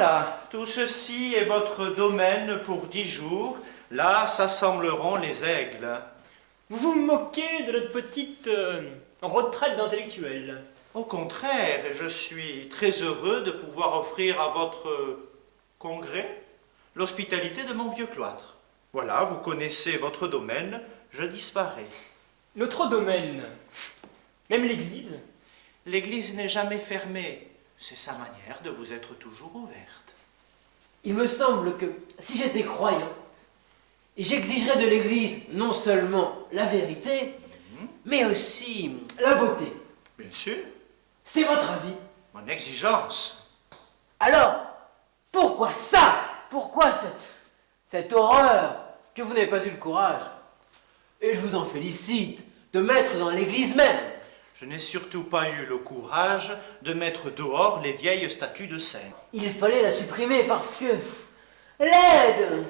Voilà, tout ceci est votre domaine pour 10 jours. Là s'assembleront les aigles. Vous vous moquez de notre petite retraite d'intellectuels. Au contraire, je suis très heureux de pouvoir offrir à votre congrès l'hospitalité de mon vieux cloître. Voilà, vous connaissez votre domaine, je disparais. Notre domaine, même l'église. L'église n'est jamais fermée. C'est sa manière de vous être toujours ouverte. Il me semble que si j'étais croyant, j'exigerais de l'Église non seulement la vérité, mais aussi la beauté. Bien sûr, C'est votre avis. mon exigence. Alors, pourquoi ça? Pourquoi cette horreur que vous n'avez pas eu le courage, et je vous en félicite, de mettre dans l'Église même? Je n'ai surtout pas eu le courage de mettre dehors les vieilles statues de saints. Il fallait la supprimer parce que... Laide!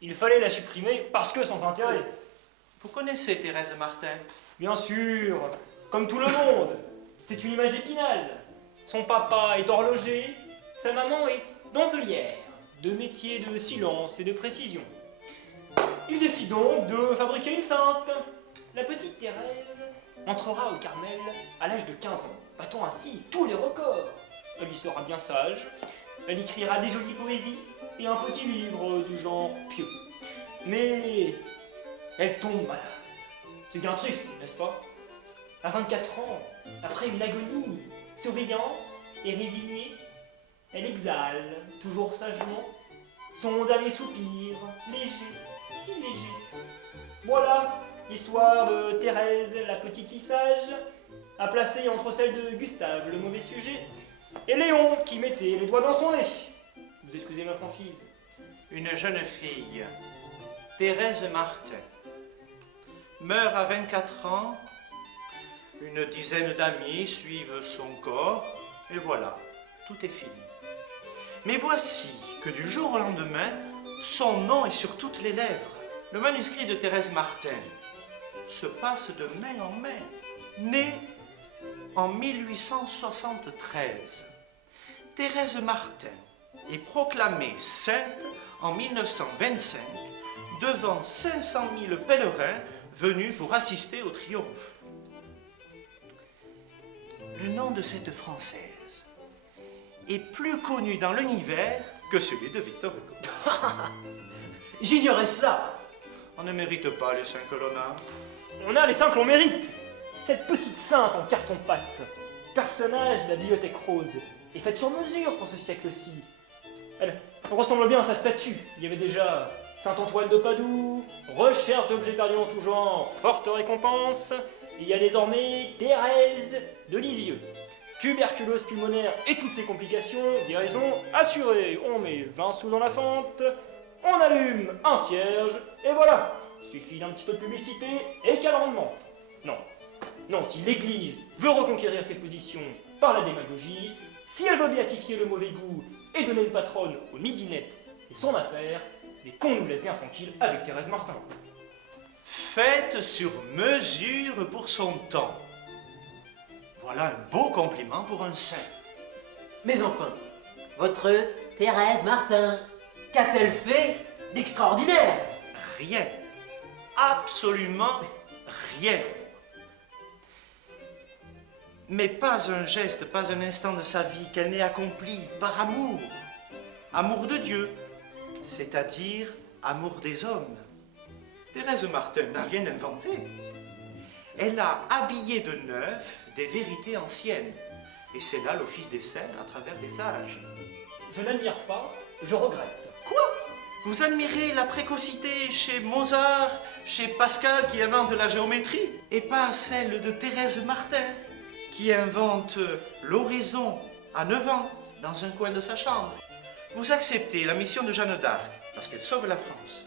Il fallait la supprimer parce que sans intérêt. Vous connaissez Thérèse Martin? Bien sûr, comme tout le monde. C'est une image d'Épinal. Son papa est horloger, sa maman est dentelière. Deux métiers de silence et de précision. Il décide donc de fabriquer une sainte. La petite Thérèse entrera au Carmel à l'âge de 15 ans, battant ainsi tous les records. Elle y sera bien sage, elle écrira des jolies poésies et un petit livre du genre pieux. Mais elle tombe malade. C'est bien triste, n'est-ce pas? À 24 ans, après une agonie souriante et résignée, elle exhale, toujours sagement, son dernier soupir, léger, si léger. Voilà l'histoire de Thérèse, la petite fille sage, à placer entre celle de Gustave, le mauvais sujet, et Léon, qui mettait les doigts dans son nez. Vous excusez ma franchise. Une jeune fille, Thérèse Martin, meurt à 24 ans. Une dizaine d'amis suivent son corps, et voilà, tout est fini. Mais voici que du jour au lendemain, son nom est sur toutes les lèvres. Le manuscrit de Thérèse Martin se passe de main en main. Née en 1873, Thérèse Martin est proclamée sainte en 1925 devant 500 000 pèlerins venus pour assister au triomphe. Le nom de cette Française est plus connu dans l'univers que celui de Victor Hugo. J'ignorais cela. On ne mérite pas les 5 l'honneur. On a les 5 qu'on mérite. Cette petite sainte en carton-pâte, personnage de la bibliothèque rose, est faite sur mesure pour ce siècle-ci. Elle ressemble bien à sa statue. Il y avait déjà Saint-Antoine de Padoue, recherche d'objets perdus en tout genre, forte récompense. Il y a désormais Thérèse de Lisieux. Tuberculose pulmonaire et toutes ses complications, guérison assurée. On met 20 sous dans la fente, on allume un cierge, et voilà. Suffit d'un petit peu de publicité et quel rendement. Non, non, si l'Église veut reconquérir ses positions par la démagogie, si elle veut béatifier le mauvais goût et donner une patronne aux midinettes, c'est son affaire, mais qu'on nous laisse bien tranquille avec Thérèse Martin. Faite sur mesure pour son temps. Voilà un beau compliment pour un saint. Mais enfin, votre Thérèse Martin, qu'a-t-elle fait d'extraordinaire? Rien. Absolument rien. Mais pas un geste, pas un instant de sa vie qu'elle n'ait accompli par amour. Amour de Dieu, c'est-à-dire amour des hommes. Thérèse Martin n'a rien inventé. Elle a habillé de neuf des vérités anciennes. Et c'est là l'office des saints à travers les âges. Je n'admire pas, je regrette. Quoi? Vous admirez la précocité chez Mozart, chez Pascal qui invente la géométrie, et pas celle de Thérèse Martin qui invente l'oraison à 9 ans dans un coin de sa chambre. Vous acceptez la mission de Jeanne d'Arc parce qu'elle sauve la France,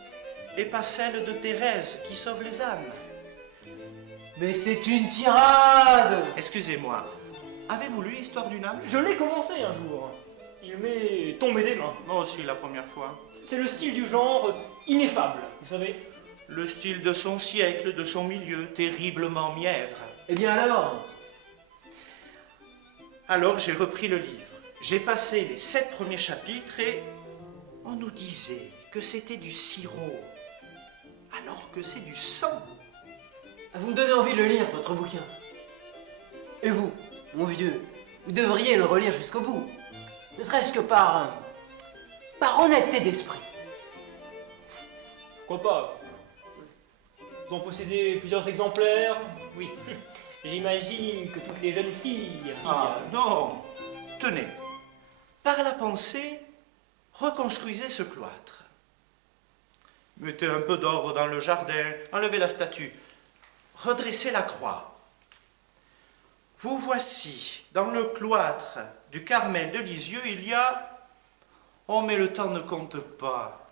et pas celle de Thérèse qui sauve les âmes. Mais c'est une tirade! Excusez-moi, avez-vous lu Histoire d'une âme? Je l'ai commencé un jour. Il m'est tombé des mains. Moi aussi, la première fois. C'est le style du genre ineffable, vous savez. Le style de son siècle, de son milieu, terriblement mièvre. Eh bien alors? Alors j'ai repris le livre. J'ai passé les 7 premiers chapitres et on nous disait que c'était du sirop, alors que c'est du sang. Vous me donnez envie de le lire, votre bouquin. Et vous, mon vieux, vous devriez le relire jusqu'au bout. Ne serait-ce que par honnêteté d'esprit. Pourquoi pas? Vous en possédez plusieurs exemplaires? Oui. J'imagine que toutes les jeunes filles... Ah non, tenez, par la pensée, reconstruisez ce cloître. Mettez un peu d'ordre dans le jardin, enlevez la statue, redressez la croix. Vous voici, dans le cloître du Carmel de Lisieux, il y a... Oh, mais le temps ne compte pas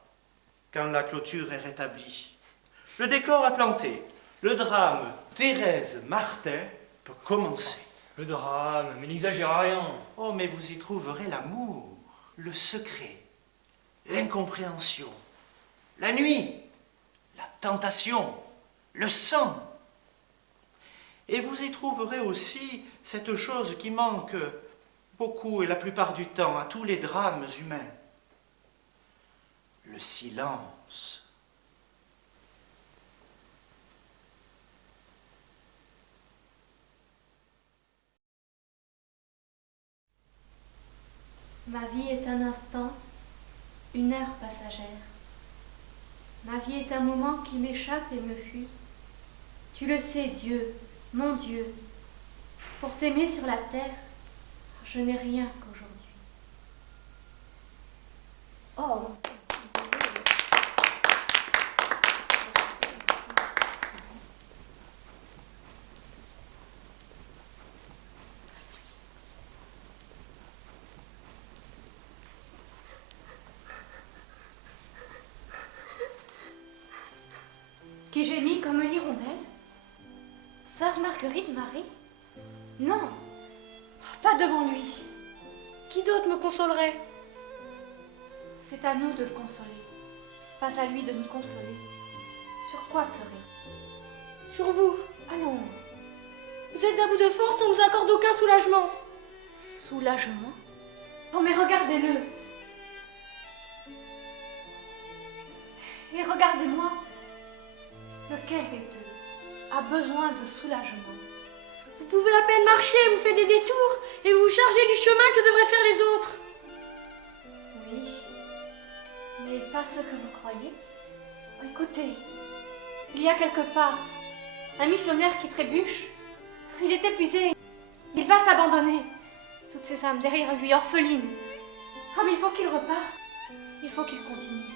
quand la clôture est rétablie. Le décor a planté. Le drame Thérèse Martin peut commencer. Le drame, mais n'exagère rien. Oh, mais vous y trouverez l'amour, le secret, l'incompréhension, la nuit, la tentation, le sang. Et vous y trouverez aussi cette chose qui manque beaucoup et la plupart du temps à tous les drames humains. Le silence. Ma vie est un instant, une heure passagère. Ma vie est un moment qui m'échappe et me fuit. Tu le sais, Dieu, mon Dieu, pour t'aimer sur la terre, je n'ai rien qu'aujourd'hui. Oh. Qui gémit comme l'hirondelle? Sœur Marguerite Marie? Non, pas devant lui. Qui d'autre me consolerait? C'est à nous de le consoler, pas à lui de nous consoler. Sur quoi pleurer? Sur vous, allons. Vous êtes à bout de force, on ne nous accorde aucun soulagement. Soulagement? Oh, mais regardez-le. Et regardez-moi. Lequel des deux a besoin de soulagement? Vous pouvez à peine marcher, vous faites des détours et vous vous chargez du chemin que devraient faire les autres. Oui, mais pas ce que vous croyez. Écoutez, il y a quelque part un missionnaire qui trébuche. Il est épuisé, il va s'abandonner. Toutes ces âmes derrière lui, orphelines. Ah, mais il faut qu'il repart, il faut qu'il continue.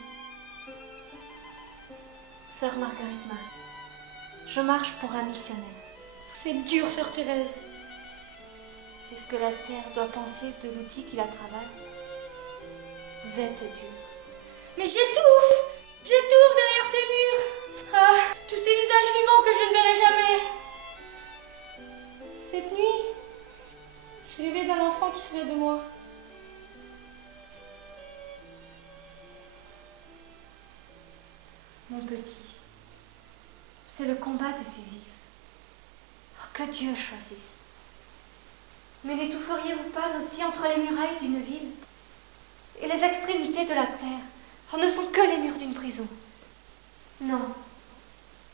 Sœur Marguerite Marie, je marche pour un missionnaire. C'est dur, sœur Thérèse. C'est ce que la terre doit penser de l'outil qui la travaille. Vous êtes dur. Mais j'étouffe! J'étouffe derrière ces murs! Ah, tous ces visages vivants que je ne verrai jamais! Cette nuit, j'ai rêvé d'un enfant qui serait de moi. Mon petit, c'est le combat décisif. Oh, que Dieu choisisse. Mais n'étoufferiez-vous pas aussi entre les murailles d'une ville et les extrémités de la terre? Oh, ne sont que les murs d'une prison. Non,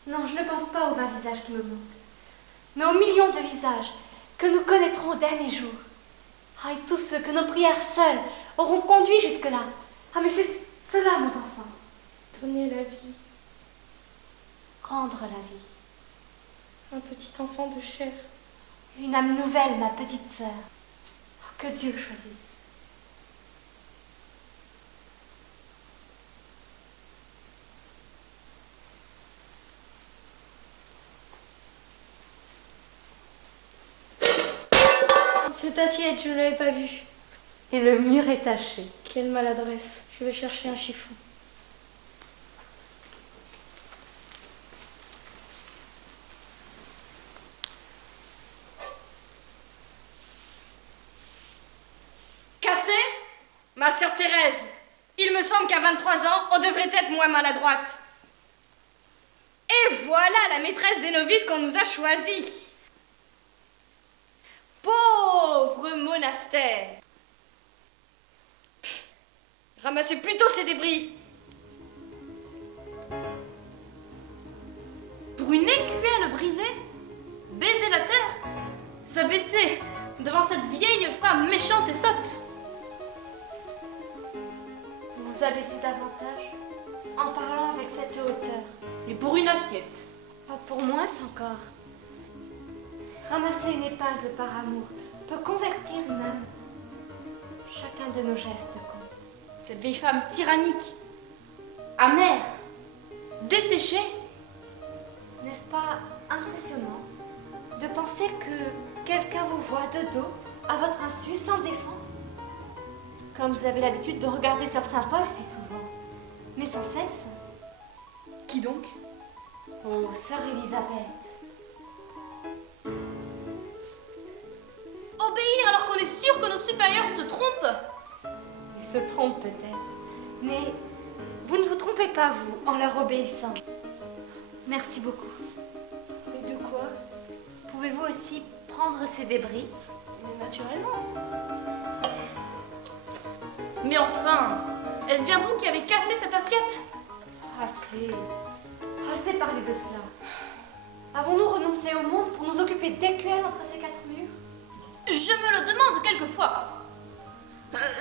non, je ne pense pas aux 20 visages qui me montent, mais aux millions de visages que nous connaîtrons au dernier jour. Ah, et tous ceux que nos prières seules auront conduits jusque-là. Ah, mais c'est cela, nos enfants. Donner la vie. Rendre la vie. Un petit enfant de chair. Une âme nouvelle, ma petite sœur. Oh, que Dieu choisisse. Cette assiette, je ne l'avais pas vue. Et le mur est taché. Quelle maladresse. Je vais chercher un chiffon. Cassé? Ma sœur Thérèse, il me semble qu'à 23 ans, on devrait être moins maladroite. Et voilà la maîtresse des novices qu'on nous a choisie. Pauvre monastère! Ramassez plutôt ces débris. Pour une écuelle brisée, baiser la terre, s'abaisser devant cette vieille femme méchante et sotte. Vous vous abaissez davantage en parlant avec cette hauteur. Et pour une assiette. Pas pour moins encore. Ramasser une épingle par amour peut convertir une âme. Chacun de nos gestes compte. Cette vieille femme tyrannique, amère, desséchée. N'est-ce pas impressionnant de penser que quelqu'un vous voit de dos, à votre insu, sans défense? Comme vous avez l'habitude de regarder Sœur Saint-Paul si souvent, mais sans cesse. Qui donc? Oh, Sœur Élisabeth. Obéir alors qu'on est sûr que nos supérieurs se trompent? Ils se trompent peut-être, mais vous ne vous trompez pas, vous, en leur obéissant. Merci beaucoup. Mais de quoi? Pouvez-vous aussi prendre ces débris? Mais naturellement. Mais enfin, est-ce bien vous qui avez cassé cette assiette? Assez parlé de cela. Avons-nous renoncé au monde pour nous occuper d'écuelles entre ces quatre murs? Je me le demande quelquefois.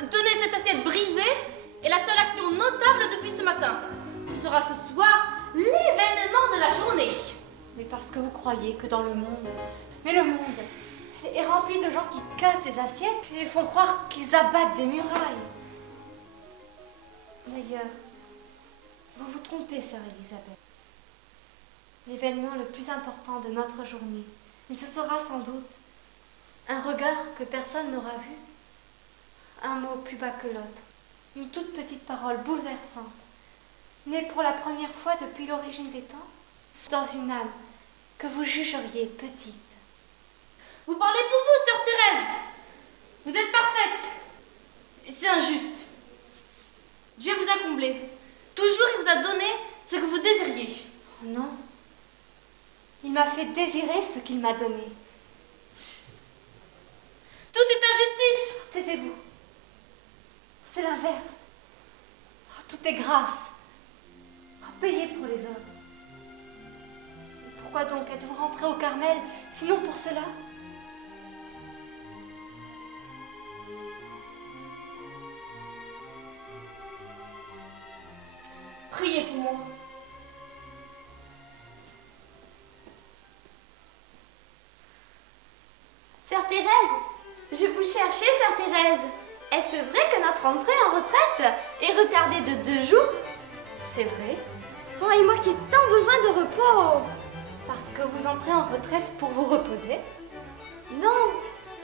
Tenez cette assiette brisée est la seule action notable depuis ce matin. Ce sera ce soir l'événement de la journée. Mais parce que vous croyez que dans le monde... Mais le monde est rempli de gens qui cassent des assiettes et font croire qu'ils abattent des murailles. D'ailleurs, vous vous trompez, Sœur Élisabeth. L'événement le plus important de notre journée, il ce sera sans doute un regard que personne n'aura vu, un mot plus bas que l'autre, une toute petite parole bouleversante, née pour la première fois depuis l'origine des temps, dans une âme que vous jugeriez petite. Vous parlez pour vous, Sœur Thérèse. Vous êtes parfaite. Et c'est injuste. Dieu vous a comblé. Toujours il vous a donné ce que vous désiriez. Oh non, il m'a fait désirer ce qu'il m'a donné. Tout est injustice. Taisez-vous. C'est l'inverse. Oh, tout est grâce. Oh, payez pour les autres. Et pourquoi donc êtes-vous rentré au Carmel, sinon pour cela? Priez pour moi. Sœur Thérèse, je vous cherchais, Sœur Thérèse. Est-ce vrai que notre entrée en retraite est retardée de 2 jours? C'est vrai, Oh, et moi qui ai tant besoin de repos. parce que vous entrez en retraite pour vous reposer. Non,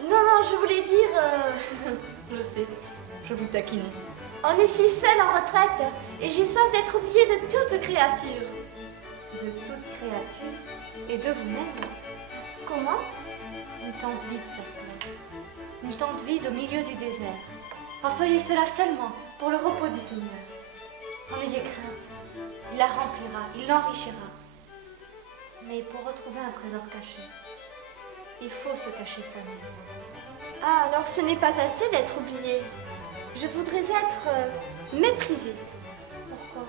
non, je voulais dire... Je sais, je vous taquine. On est si seul en retraite et j'ai soif d'être oubliée de toute créature. De toute créature et de vous-même. Comment? Une tente vide, certainement. Une tente vide au milieu du désert. En soyez cela seulement pour le repos du Seigneur. En ayez crainte. Il la remplira, il l'enrichira. Mais pour retrouver un trésor caché, il faut se cacher soi-même. Ah, alors ce n'est pas assez d'être oubliée. Je voudrais être méprisée. Pourquoi?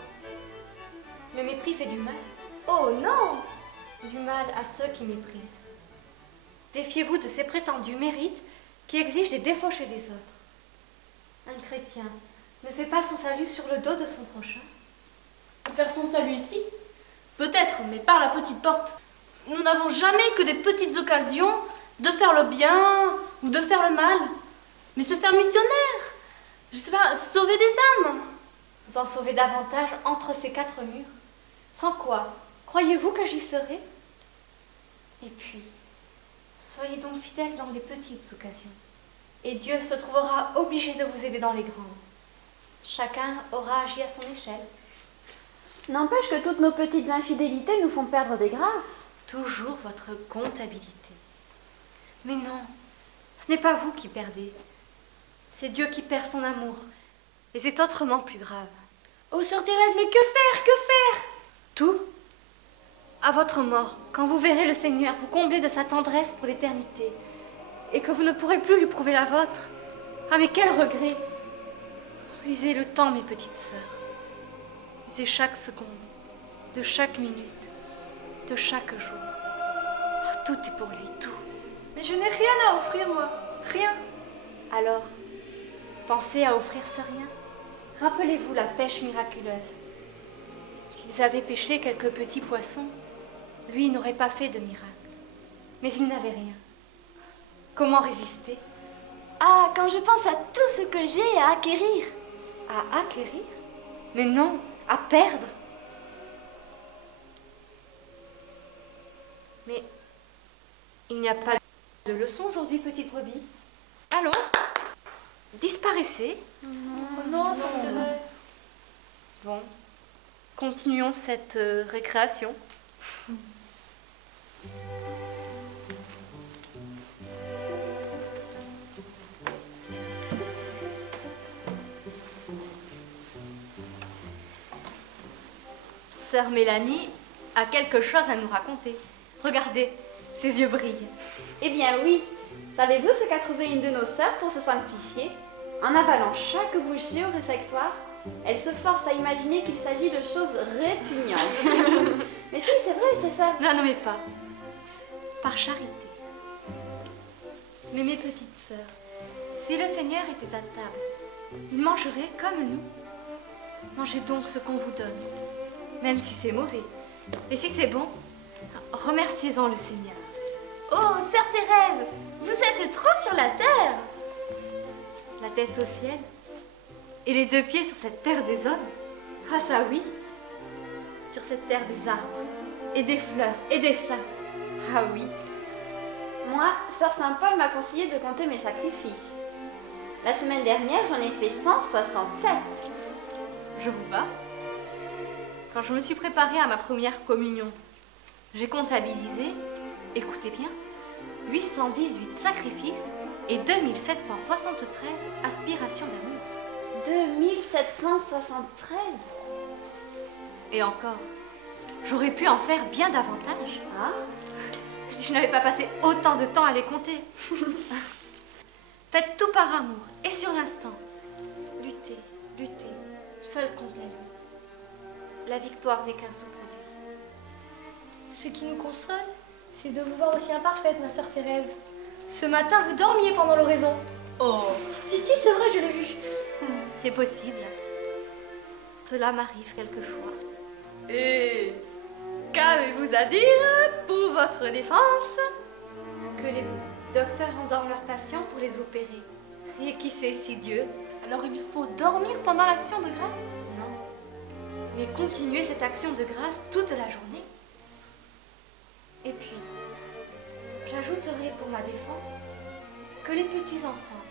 Le mépris fait du mal. Oh non! Du mal à ceux qui méprisent. Défiez-vous de ces prétendus mérites qui exigent des défauts chez les autres. Un chrétien ne fait pas son salut sur le dos de son prochain. Faire son salut ici? Peut-être, mais par la petite porte. Nous n'avons jamais que des petites occasions de faire le bien ou de faire le mal. Mais se faire missionnaire, je sais pas, sauver des âmes. Vous en sauvez davantage entre ces quatre murs. Sans quoi, croyez-vous que j'y serai? Et puis, soyez donc fidèles dans les petites occasions. Et Dieu se trouvera obligé de vous aider dans les grandes. Chacun aura agi à son échelle. N'empêche que toutes nos petites infidélités nous font perdre des grâces. Toujours votre comptabilité. Mais non, ce n'est pas vous qui perdez. C'est Dieu qui perd son amour. Et c'est autrement plus grave. Oh, Sœur Thérèse, mais que faire? Que faire? Tout, à votre mort, quand vous verrez le Seigneur vous combler de sa tendresse pour l'éternité, et que vous ne pourrez plus lui prouver la vôtre. Ah, mais quel regret! Usez le temps, mes petites sœurs. Usez chaque seconde, de chaque minute, de chaque jour. Oh, tout est pour lui, tout. Mais je n'ai rien à offrir, moi. Rien. Alors, pensez à offrir ce rien. Rappelez-vous la pêche miraculeuse. S'ils avaient pêché quelques petits poissons, lui n'aurait pas fait de miracle. Mais il n'avait rien. Comment résister? Ah, quand je pense à tout ce que j'ai à acquérir. À acquérir? Mais non, à perdre. Mais il n'y a pas de leçon aujourd'hui, petite brebis. Allons, disparaissez. Oh non, Sœur Thérèse. Bon, continuons cette récréation. Sœur Mélanie a quelque chose à nous raconter. Regardez, ses yeux brillent. Eh bien oui. Savez-vous ce qu'a trouvé une de nos sœurs pour se sanctifier? En avalant chaque bouchée au réfectoire, elle se force à imaginer qu'il s'agit de choses répugnantes. Mais si, c'est vrai, c'est ça. Non, mais pas. Par charité. Mais mes petites sœurs, si le Seigneur était à table, il mangerait comme nous. Mangez donc ce qu'on vous donne, même si c'est mauvais. Et si c'est bon, remerciez-en le Seigneur. Oh, Sœur Thérèse, vous êtes trop sur la terre. La tête au ciel et les deux pieds sur cette terre des hommes. Ah ça oui, sur cette terre des arbres et des fleurs et des saints. Ah oui. Moi, Sœur Saint-Paul m'a conseillé de compter mes sacrifices. La semaine dernière, j'en ai fait 167. Je vous bats. Quand je me suis préparée à ma première communion, j'ai comptabilisé, écoutez bien, 818 sacrifices et 2773 aspirations d'amour. 2773. Et encore, j'aurais pu en faire bien davantage. Ah, Si je n'avais pas passé autant de temps à les compter. Faites tout par amour et sur l'instant. Luttez, luttez, seul compte à lui. La victoire n'est qu'un sous-produit. Ce qui nous console, c'est de vous voir aussi imparfaite, ma sœur Thérèse. Ce matin, vous dormiez pendant l'oraison. Oh, Si, c'est vrai, je l'ai vu. c'est possible. Cela m'arrive quelquefois. Et qu'avez-vous à dire pour votre défense? Que les docteurs endorment leurs patients pour les opérer. Et qui sait si Dieu? Alors il faut dormir pendant l'action de grâce? Non. Mais continuer cette action de grâce toute la journée. Et puis, j'ajouterai pour ma défense que les petits-enfants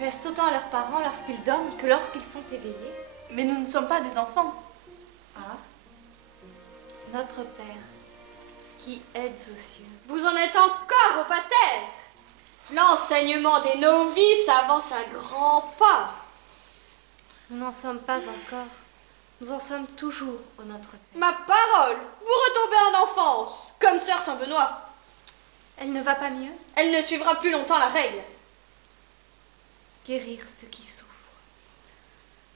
restent autant à leurs parents lorsqu'ils dorment que lorsqu'ils sont éveillés. Mais nous ne sommes pas des enfants. Ah, notre Père, qui êtes aux cieux. Vous en êtes encore au pater. L'enseignement des novices avance un grand pas. Nous n'en sommes pas encore. Nous en sommes toujours au Notre Père. Ma parole, vous retombez en enfance, comme Sœur Saint-Benoît. Elle ne va pas mieux? Elle ne suivra plus longtemps la règle. Guérir ceux qui souffrent.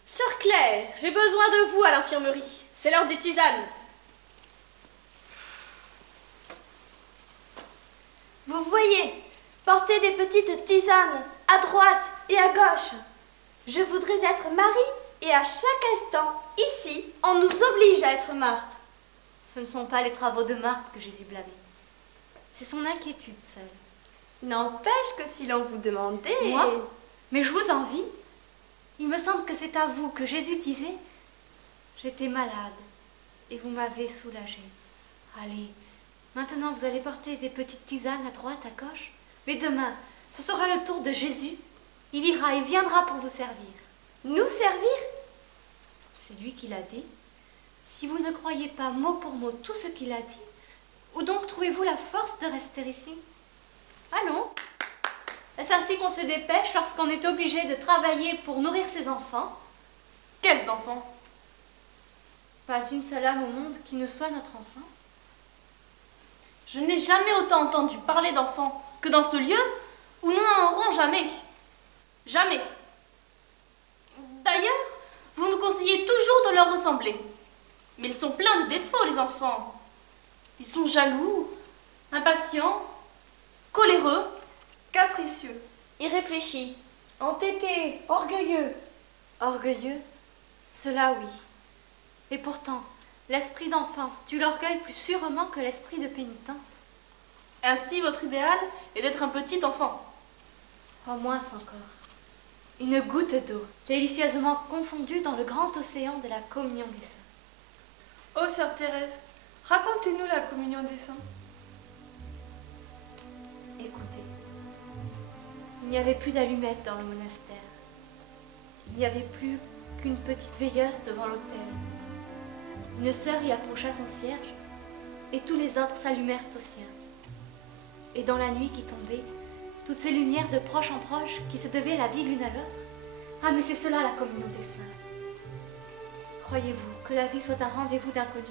Sœur Claire, j'ai besoin de vous à l'infirmerie. C'est l'heure des tisanes. Vous voyez, portez des petites tisanes à droite et à gauche. Je voudrais être Marie et à chaque instant, ici, on nous oblige à être Marthe. Ce ne sont pas les travaux de Marthe que Jésus blâmait. C'est son inquiétude seule. N'empêche que si l'on vous demandait... Moi? Mais je vous envie. Il me semble que c'est à vous que Jésus disait « J'étais malade et vous m'avez soulagée. Allez, maintenant vous allez porter des petites tisanes à droite, à gauche. Mais demain, ce sera le tour de Jésus. Il ira et viendra pour vous servir. » Nous servir? C'est lui qui l'a dit. Si vous ne croyez pas mot pour mot tout ce qu'il a dit, où donc trouvez-vous la force de rester ici? Allons. Est-ce ainsi qu'on se dépêche lorsqu'on est obligé de travailler pour nourrir ses enfants? Quels enfants? Pas une seule âme au monde qui ne soit notre enfant. Je n'ai jamais autant entendu parler d'enfants que dans ce lieu où nous n'en aurons jamais. Jamais. D'ailleurs, Vous nous conseillez toujours de leur ressembler. Mais ils sont pleins de défauts, les enfants. Ils sont jaloux, impatients, coléreux, Capricieux. Irréfléchi. Entêté, orgueilleux. Orgueilleux? Cela oui. Et pourtant, l'esprit d'enfance tue l'orgueil plus sûrement que l'esprit de pénitence. Ainsi, votre idéal est d'être un petit enfant. En moins encore. Une goutte d'eau, délicieusement confondue dans le grand océan de la communion des saints. Oh, sœur Thérèse, racontez-nous la communion des saints. Écoutez, il n'y avait plus d'allumettes dans le monastère. Il n'y avait plus qu'une petite veilleuse devant l'autel. Une sœur y approcha son cierge, et tous les autres s'allumèrent au sien. Et dans la nuit qui tombait, toutes ces lumières de proche en proche qui se devaient la vie l'une à l'autre. Ah, mais c'est cela la communion des saints. Croyez-vous que la vie soit un rendez-vous d'inconnus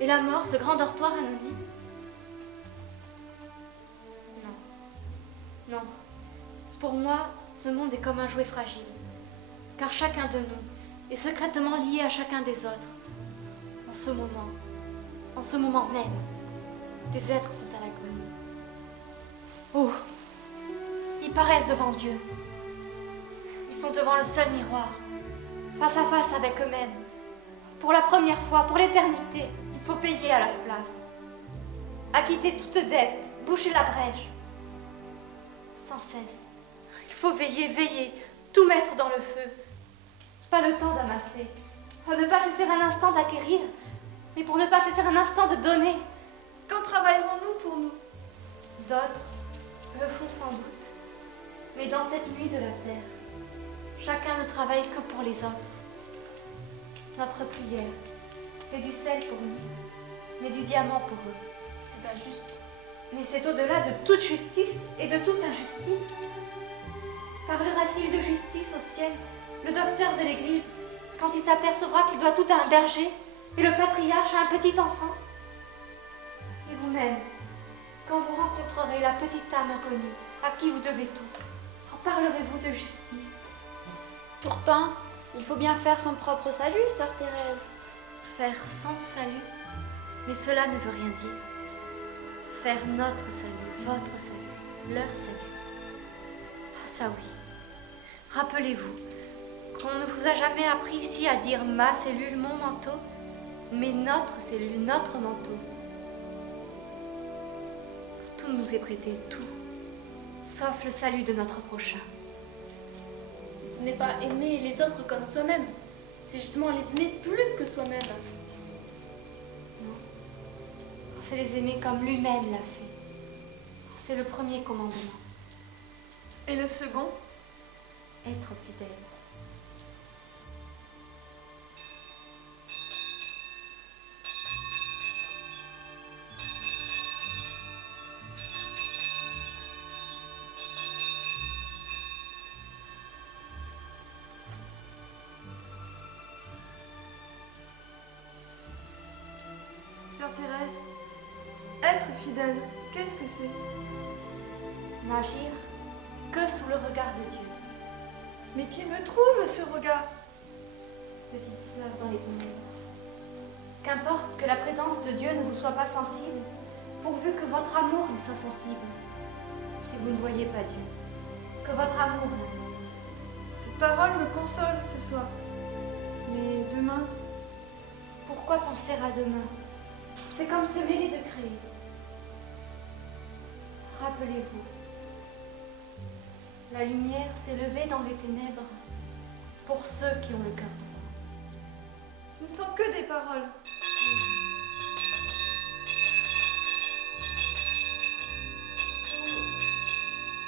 et la mort ce grand dortoir anonyme? Non. Non. Pour moi, ce monde est comme un jouet fragile, car chacun de nous est secrètement lié à chacun des autres. En ce moment même, des êtres sont à l'agonie. Oh, ils paraissent devant Dieu. Ils sont devant le seul miroir, face à face avec eux-mêmes. Pour la première fois, pour l'éternité, il faut payer à leur place. Acquitter toute dette, boucher la brèche. Sans cesse, il faut veiller, tout mettre dans le feu. Pas le temps d'amasser, pour ne pas cesser un instant d'acquérir, mais pour ne pas cesser un instant de donner. Quand travaillerons-nous pour nous? D'autres le font sans doute, mais dans cette nuit de la terre, chacun ne travaille que pour les autres. Notre prière, c'est du sel pour nous, mais du diamant pour eux. C'est injuste. Mais c'est au-delà de toute justice et de toute injustice. Parlera-t-il de justice au ciel, le docteur de l'Église, quand il s'apercevra qu'il doit tout à un berger et le patriarche à un petit enfant? Et vous-même, quand vous rencontrerez la petite âme inconnue à qui vous devez tout, en parlerez-vous de justice? Pourtant, il faut bien faire son propre salut, sœur Thérèse. Faire son salut? Mais cela ne veut rien dire. Faire notre salut, votre salut, leur salut. Ah ça oui. Rappelez-vous qu'on ne vous a jamais appris ici à dire ma cellule, mon manteau, mais notre cellule, notre manteau. Tout nous est prêté, tout, sauf le salut de notre prochain. Ce n'est pas aimer les autres comme soi-même, c'est justement les aimer plus que soi-même. Non, c'est les aimer comme lui-même l'a fait. C'est le premier commandement. Et le second? Être fidèle. Sœur Thérèse, être fidèle, qu'est-ce que c'est? N'agir que sous le regard de Dieu. Mais qui me trouve ce regard? Petite sœur dans les ténèbres, qu'importe que la présence de Dieu ne vous soit pas sensible, pourvu que votre amour lui soit sensible. Si vous ne voyez pas Dieu, que votre amour l'aime. Cette parole me console ce soir. Mais demain, Pourquoi penser à demain? C'est comme se mêler de créer. Rappelez-vous, la lumière s'est levée dans les ténèbres pour ceux qui ont le cœur droit. ce ne sont que des paroles.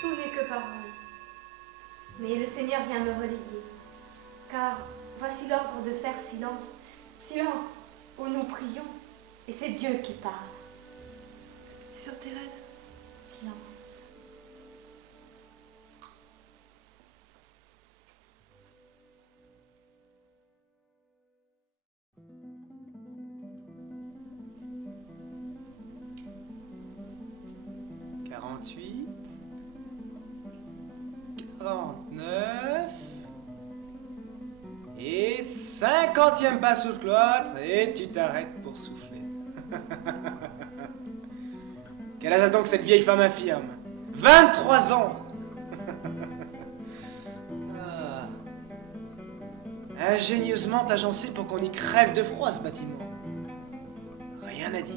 Tout n'est que parole. Mais le Seigneur vient me relayer. Car voici l'ordre de faire silence. Silence où nous prions. Et c'est Dieu qui parle. Sœur Thérèse, Silence. Et 50e pas sous le cloître et tu t'arrêtes pour souffler. Quel âge a donc cette vieille femme infirme? 23 ans. Ah. Ingénieusement agencé pour qu'on y crève de froid, ce bâtiment. Rien à dire.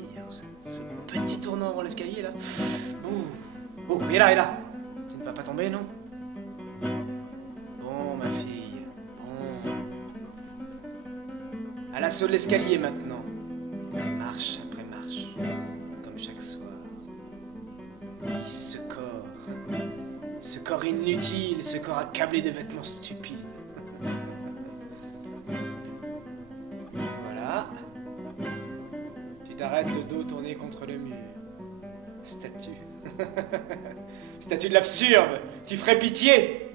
Ce petit tournant dans l'escalier, là. Ouh. Oh, et là. Tu ne vas pas tomber, non? Bon, ma fille. Bon. À l'assaut de l'escalier, maintenant. Marche après marche. Comme chaque soir. Et ce corps inutile, ce corps accablé de vêtements stupides. Voilà. Tu t'arrêtes le dos tourné contre le mur. Statue. Statue de l'absurde. Tu ferais pitié.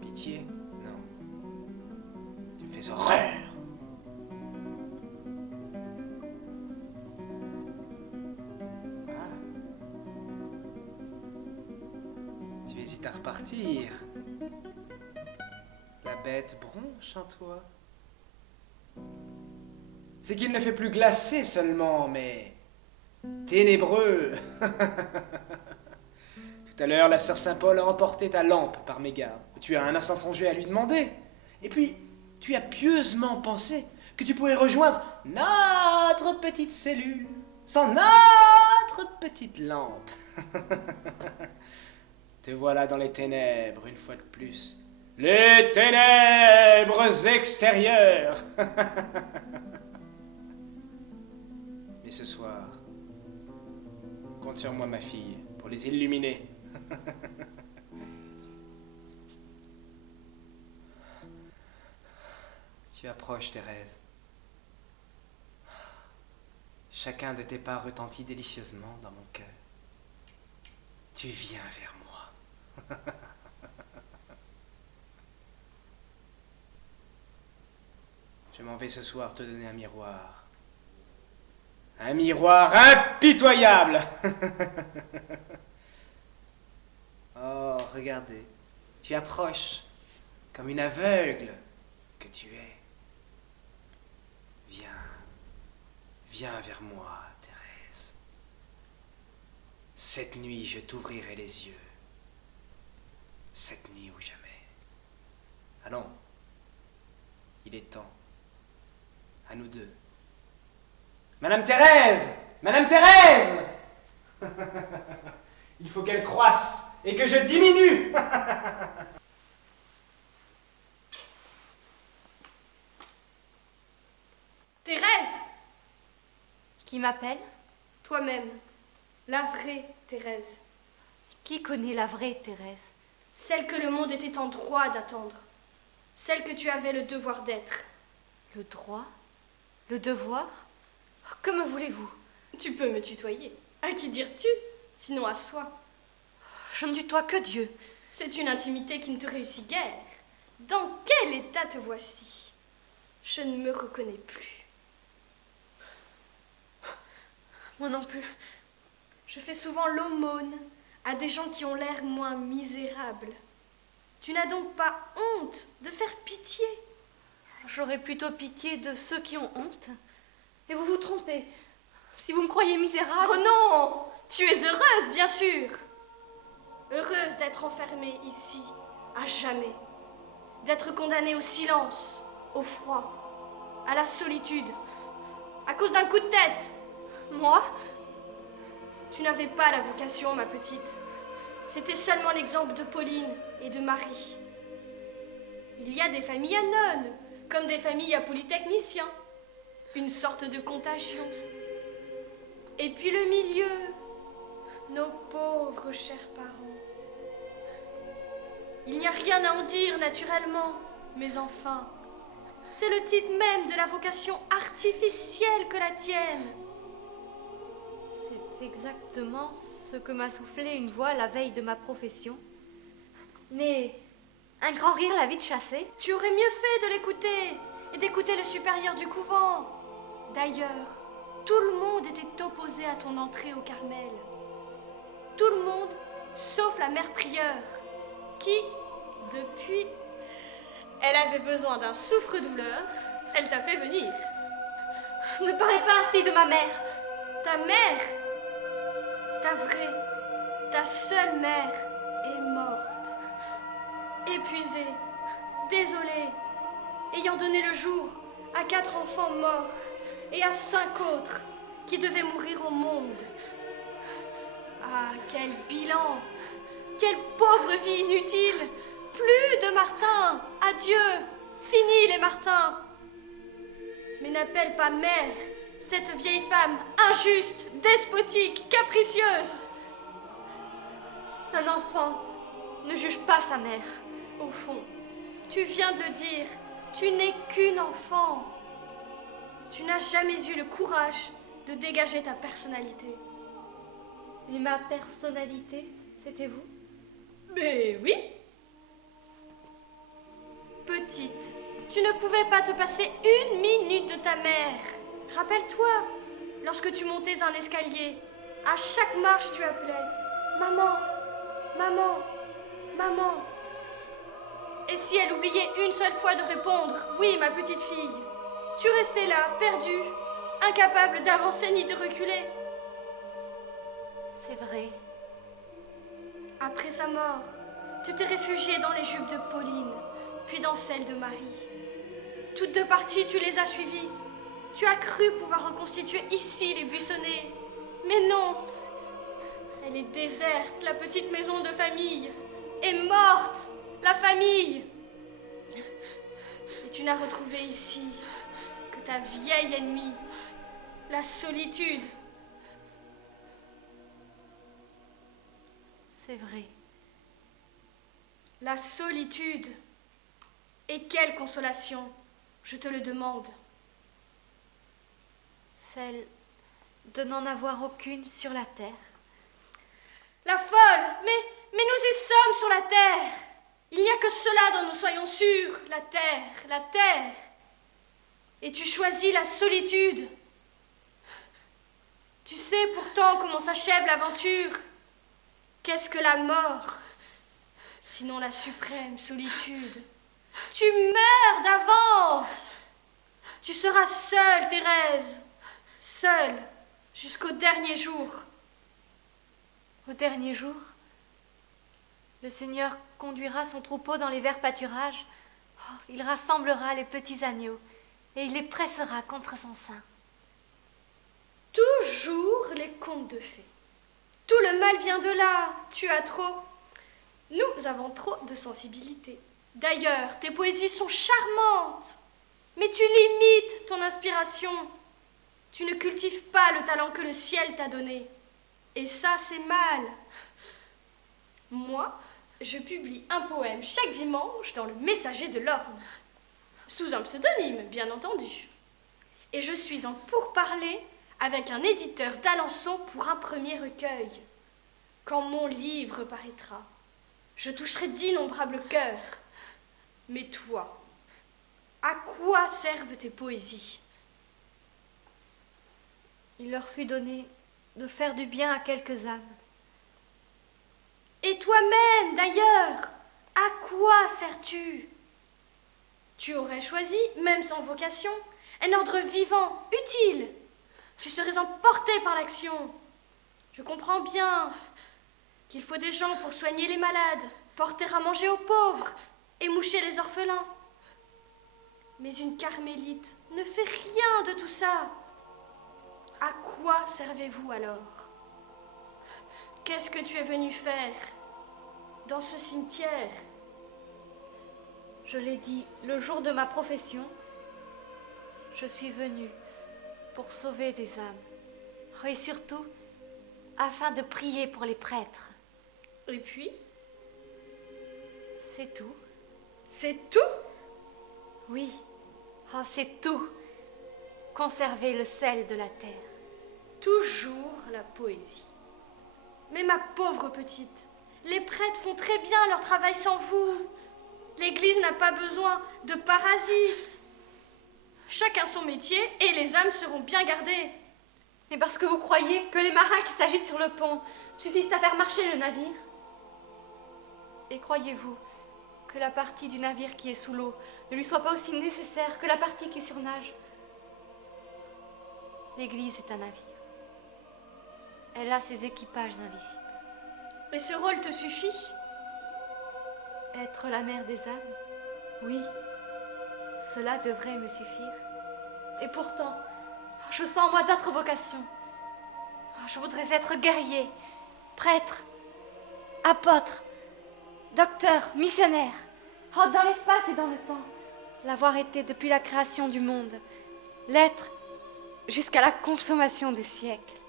Pitié? Non. Tu me fais horreur. Tu hésites à repartir. La bête bronche en toi. C'est qu'il ne fait plus glacer seulement, mais ténébreux. Tout à l'heure, la sœur Saint-Paul a emporté ta lampe par mégarde. Tu as un insensongé à lui demander. Et puis, tu as pieusement pensé que tu pourrais rejoindre notre petite cellule sans notre petite lampe. Te voilà dans les ténèbres, une fois de plus. Les ténèbres extérieures. Mais ce soir, compte sur moi, ma fille, pour les illuminer. Tu approches, Thérèse. Chacun de tes pas retentit délicieusement dans mon cœur. Tu viens vers moi. Je m'en vais ce soir te donner un miroir. Un miroir impitoyable. Oh, regardez, tu approches comme une aveugle que tu es. Viens vers moi, Thérèse. Cette nuit, je t'ouvrirai les yeux. Cette nuit ou jamais. Allons, il est temps. À nous deux. Madame Thérèse! Madame Thérèse! Il faut qu'elle croisse et que je diminue. Thérèse! Qui m'appelle? Toi-même. La vraie Thérèse. Qui connaît la vraie Thérèse? Celle que le monde était en droit d'attendre. Celle que tu avais le devoir d'être. Le droit? Le devoir? Que me voulez-vous? Tu peux me tutoyer. À qui dire tu, sinon à soi? Je ne tutoie que Dieu. C'est une intimité qui ne te réussit guère. Dans quel état te voici? Je ne me reconnais plus. Moi non plus. Je fais souvent l'aumône à des gens qui ont l'air moins misérables. Tu n'as donc pas honte de faire pitié? J'aurais plutôt pitié de ceux qui ont honte. Et vous vous trompez. Si vous me croyez misérable... Oh non! Tu es heureuse, bien sûr! Heureuse d'être enfermée ici, à jamais. D'être condamnée au silence, au froid, à la solitude, à cause d'un coup de tête. Moi? Tu n'avais pas la vocation, ma petite. C'était seulement l'exemple de Pauline et de Marie. Il y a des familles à nonnes, comme des familles à polytechniciens. Une sorte de contagion. Et puis le milieu, nos pauvres chers parents. Il n'y a rien à en dire, naturellement, mais enfin, c'est le titre même de la vocation artificielle que la tienne. C'est exactement ce que m'a soufflé une voix la veille de ma profession. Mais un grand rire l'a vite chassé. Tu aurais mieux fait de l'écouter et d'écouter le supérieur du couvent. D'ailleurs, tout le monde était opposé à ton entrée au Carmel. Tout le monde, sauf la mère prieure, qui, depuis, elle avait besoin d'un souffre-douleur Elle t'a fait venir. Ne parlez pas ainsi de ma mère. Ta mère, ta vraie, ta seule mère est morte. Épuisée, désolée, ayant donné le jour à 4 enfants morts et à 5 autres qui devaient mourir au monde. Ah, quel bilan! Quelle pauvre vie inutile! Plus de Martin! Adieu! Fini les Martins! Mais n'appelle pas mère cette vieille femme injuste, despotique, capricieuse! Un enfant ne juge pas sa mère. Au fond, tu viens de le dire, tu n'es qu'une enfant. Tu n'as jamais eu le courage de dégager ta personnalité. Et ma personnalité, c'était vous? Mais oui! Petite, tu ne pouvais pas te passer 1 minute de ta mère. Rappelle-toi, lorsque tu montais un escalier, à chaque marche tu appelais « Maman, maman, maman ». Et si elle oubliait une seule fois de répondre « Oui, ma petite fille », tu restais là, perdue, incapable d'avancer ni de reculer. C'est vrai. Après sa mort, tu t'es réfugiée dans les jupes de Pauline, puis dans celles de Marie. Toutes deux parties, tu les as suivies. Tu as cru pouvoir reconstituer ici les buissonnets. Mais non! Elle est déserte, la petite maison de famille. Est morte, la famille. Et tu n'as retrouvé ici que ta vieille ennemie, la solitude. C'est vrai. La solitude. Et quelle consolation, je te le demande. Celle de n'en avoir aucune sur la terre. La folle, mais nous y sommes sur la terre. Il n'y a que cela dont nous soyons sûrs, la terre, la terre. Et tu choisis la solitude. Tu sais pourtant comment s'achève l'aventure. Qu'est-ce que la mort, sinon la suprême solitude? Tu meurs d'avance. Tu seras seule, Thérèse, seule jusqu'au dernier jour. Au dernier jour, le Seigneur conduira son troupeau dans les verts pâturages. Oh, il rassemblera les petits agneaux et il les pressera contre son sein. Toujours les contes de fées. Tout le mal vient de là. Tu as trop. Nous avons trop de sensibilité. D'ailleurs, tes poésies sont charmantes. Mais tu limites ton inspiration. Tu ne cultives pas le talent que le ciel t'a donné. Et ça, c'est mal. Moi, je publie un poème chaque dimanche dans le Messager de l'Orne. Sous un pseudonyme, bien entendu. Et je suis en pourparlers avec un éditeur d'Alençon pour un premier recueil. Quand mon livre paraîtra, je toucherai d'innombrables cœurs. Mais toi, à quoi servent tes poésies? Il leur fut donné de faire du bien à quelques âmes. Et toi-même, d'ailleurs, à quoi sers-tu? Tu aurais choisi, même sans vocation, un ordre vivant, utile. Tu serais emporté par l'action. Je comprends bien qu'il faut des gens pour soigner les malades, porter à manger aux pauvres et moucher les orphelins. Mais une carmélite ne fait rien de tout ça. À quoi servez-vous alors? Qu'est-ce que tu es venu faire dans ce cimetière? Je l'ai dit le jour de ma profession, je suis venue pour sauver des âmes. Et surtout, afin de prier pour les prêtres. Et puis? C'est tout. C'est tout? Oui, oh, c'est tout. Conserver le sel de la terre. Toujours la poésie. Mais ma pauvre petite, les prêtres font très bien leur travail sans vous. L'Église n'a pas besoin de parasites. Chacun son métier et les âmes seront bien gardées. Mais parce que vous croyez que les marins qui s'agitent sur le pont suffisent à faire marcher le navire? Et croyez-vous que la partie du navire qui est sous l'eau ne lui soit pas aussi nécessaire que la partie qui surnage. L'Église est un navire. Elle a ses équipages invisibles. Et ce rôle te suffit? Être la mère des âmes, oui, cela devrait me suffire. Et pourtant, je sens en moi d'autres vocations. Je voudrais être guerrier, prêtre, apôtre, docteur, missionnaire. Oh, dans l'espace et dans le temps. L'avoir été depuis la création du monde. L'être jusqu'à la consommation des siècles.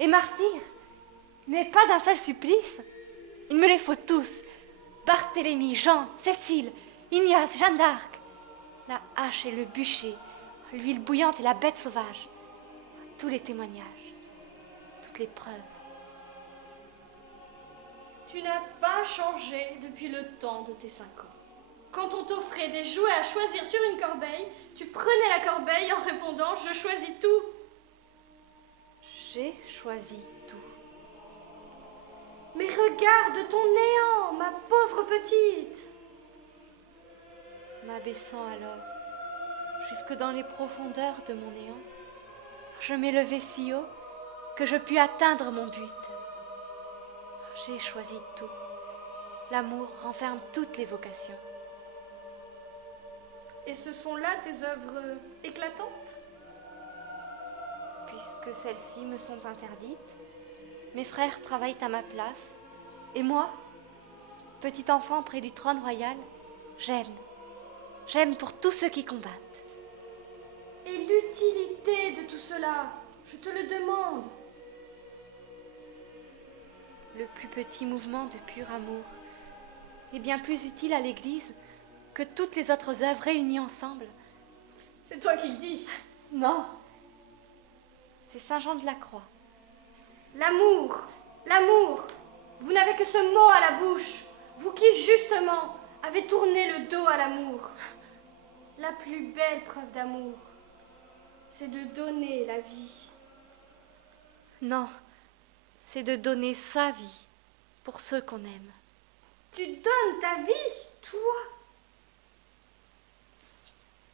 Et martyr, mais pas d'un seul supplice. Il me les faut tous. Barthélemy, Jean, Cécile, Ignace, Jeanne d'Arc. La hache et le bûcher, l'huile bouillante et la bête sauvage. Tous les témoignages, toutes les preuves. Tu n'as pas changé depuis le temps de tes 5 ans. Quand on t'offrait des jouets à choisir sur une corbeille, tu prenais la corbeille en répondant « Je choisis tout ». J'ai choisi tout. Mais regarde ton néant, ma pauvre petite. M'abaissant alors, jusque dans les profondeurs de mon néant, je m'élevai si haut que je pus atteindre mon but. J'ai choisi tout. L'amour renferme toutes les vocations. Et ce sont là tes œuvres éclatantes? Puisque celles-ci me sont interdites, mes frères travaillent à ma place, et moi, petit enfant près du trône royal, j'aime. J'aime pour tous ceux qui combattent. Et l'utilité de tout cela, je te le demande. Le plus petit mouvement de pur amour est bien plus utile à l'Église que toutes les autres œuvres réunies ensemble. C'est toi qui le dis. Non, c'est Saint Jean de la Croix. L'amour, l'amour. Vous n'avez que ce mot à la bouche. Vous qui, justement, avez tourné le dos à l'amour. La plus belle preuve d'amour, c'est de donner la vie. Non, c'est de donner sa vie pour ceux qu'on aime. Tu donnes ta vie, toi?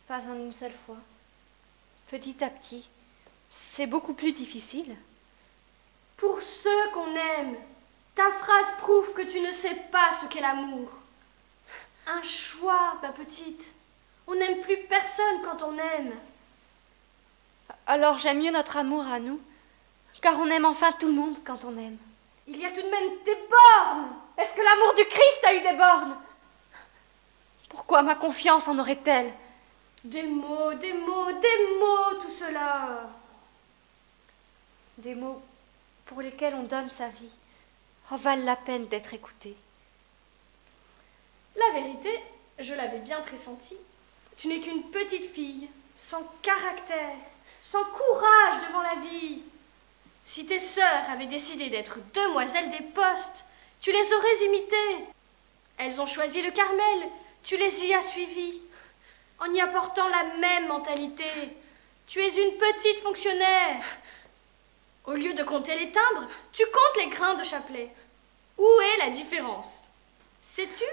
Pas en une seule fois. Petit à petit, c'est beaucoup plus difficile. Pour ceux qu'on aime. Ta phrase prouve que tu ne sais pas ce qu'est l'amour. Un choix, ma petite. On n'aime plus personne quand on aime. Alors j'aime mieux notre amour à nous, car on aime enfin tout le monde quand on aime. Il y a tout de même des bornes. Est-ce que l'amour du Christ a eu des bornes? Pourquoi ma confiance en aurait-elle? Des mots, des mots, des mots, tout cela. Des mots pour lesquels on donne sa vie en valent la peine d'être écoutés. La vérité, je l'avais bien pressenti. Tu n'es qu'une petite fille, sans caractère, sans courage devant la vie. Si tes sœurs avaient décidé d'être demoiselles des postes, tu les aurais imitées. Elles ont choisi le Carmel, tu les y as suivies. En y apportant la même mentalité, tu es une petite fonctionnaire. Au lieu de compter les timbres, tu comptes les grains de chapelet. Où est la différence? Sais-tu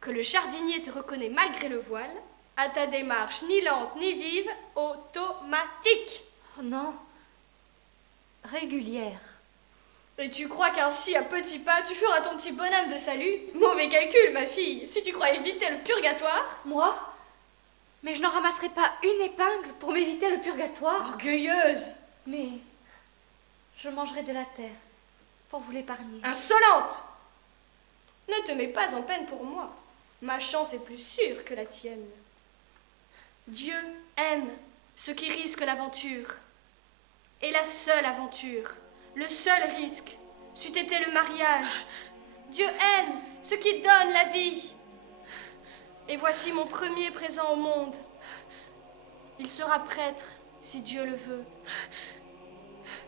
que le jardinier te reconnaît malgré le voile, à ta démarche ni lente ni vive, automatique? Oh non, régulière. Et tu crois qu'ainsi, à petits pas, tu feras ton petit bonhomme de salut? Mauvais calcul, ma fille. Si tu crois éviter le purgatoire... Moi? Mais je n'en ramasserai pas une épingle pour m'éviter le purgatoire. Orgueilleuse! Mais je mangerai de la terre pour vous l'épargner. Insolente! Ne te mets pas en peine pour moi. Ma chance est plus sûre que la tienne. Dieu aime ceux qui risquent l'aventure. Et la seule aventure, le seul risque, c'eût été le mariage. Dieu aime ceux qui donnent la vie. Et voici mon premier présent au monde. Il sera prêtre, si Dieu le veut.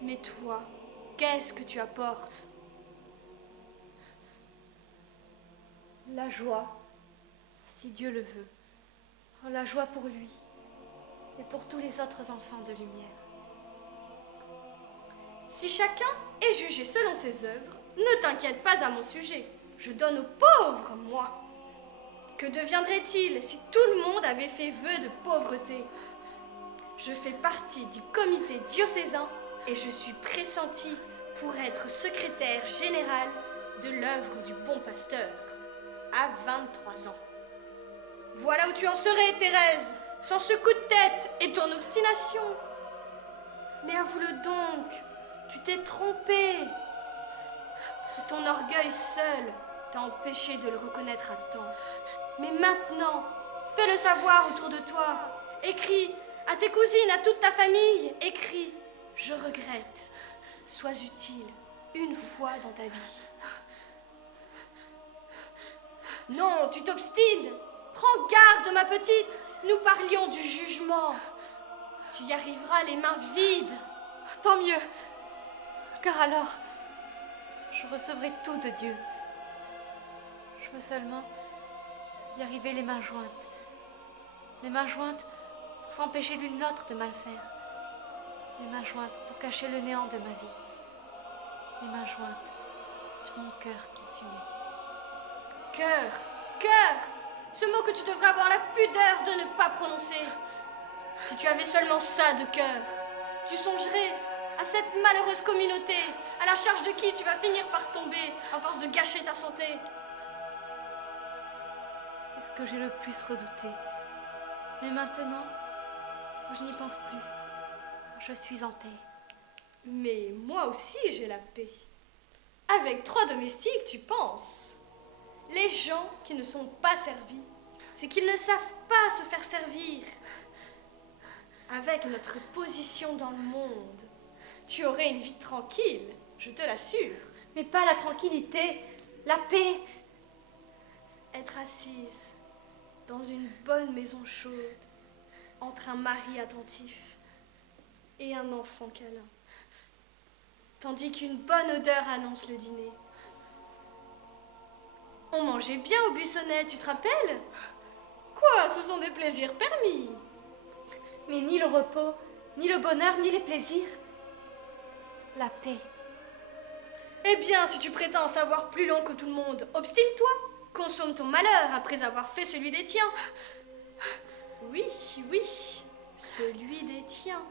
Mais toi, qu'est-ce que tu apportes? La joie, si Dieu le veut. Oh, la joie pour lui et pour tous les autres enfants de lumière. Si chacun est jugé selon ses œuvres, ne t'inquiète pas à mon sujet. Je donne aux pauvres, moi. Que deviendrait-il si tout le monde avait fait vœu de pauvreté? Je fais partie du comité diocésain et je suis pressentie pour être secrétaire générale de l'œuvre du bon pasteur, à 23 ans. Voilà où tu en serais, Thérèse, sans ce coup de tête et ton obstination. Mais avoue-le donc, tu t'es trompée. Ton orgueil seul t'a empêché de le reconnaître à temps. Mais maintenant, fais-le savoir autour de toi. Écris à tes cousines, à toute ta famille. Écris, je regrette. Sois utile une fois dans ta vie. Non, tu t'obstines. Prends garde, ma petite. Nous parlions du jugement. Tu y arriveras les mains vides. Tant mieux, car alors, je recevrai tout de Dieu. Je veux seulement y arriver les mains jointes. Les mains jointes pour s'empêcher l'une l'autre de mal faire. Les mains jointes pour cacher le néant de ma vie. Les mains jointes sur mon cœur consumé. Cœur, cœur, ce mot que tu devrais avoir la pudeur de ne pas prononcer. Si tu avais seulement ça de cœur, tu songerais à cette malheureuse communauté, à la charge de qui tu vas finir par tomber à force de gâcher ta santé. C'est ce que j'ai le plus redouté. Mais maintenant, je n'y pense plus. Je suis en paix. Mais moi aussi j'ai la paix. Avec 3 domestiques, tu penses? Les gens qui ne sont pas servis, c'est qu'ils ne savent pas se faire servir. Avec notre position dans le monde, tu aurais une vie tranquille, je te l'assure. Mais pas la tranquillité, la paix. Être assise dans une bonne maison chaude, entre un mari attentif et un enfant câlin, tandis qu'une bonne odeur annonce le dîner. On mangeait bien au buissonnet, tu te rappelles? Quoi, ce sont des plaisirs permis. Mais ni le repos, ni le bonheur, ni les plaisirs. La paix. Eh bien, si tu prétends en savoir plus long que tout le monde, obstine-toi. Consomme ton malheur après avoir fait celui des tiens. Oui, oui, celui des tiens.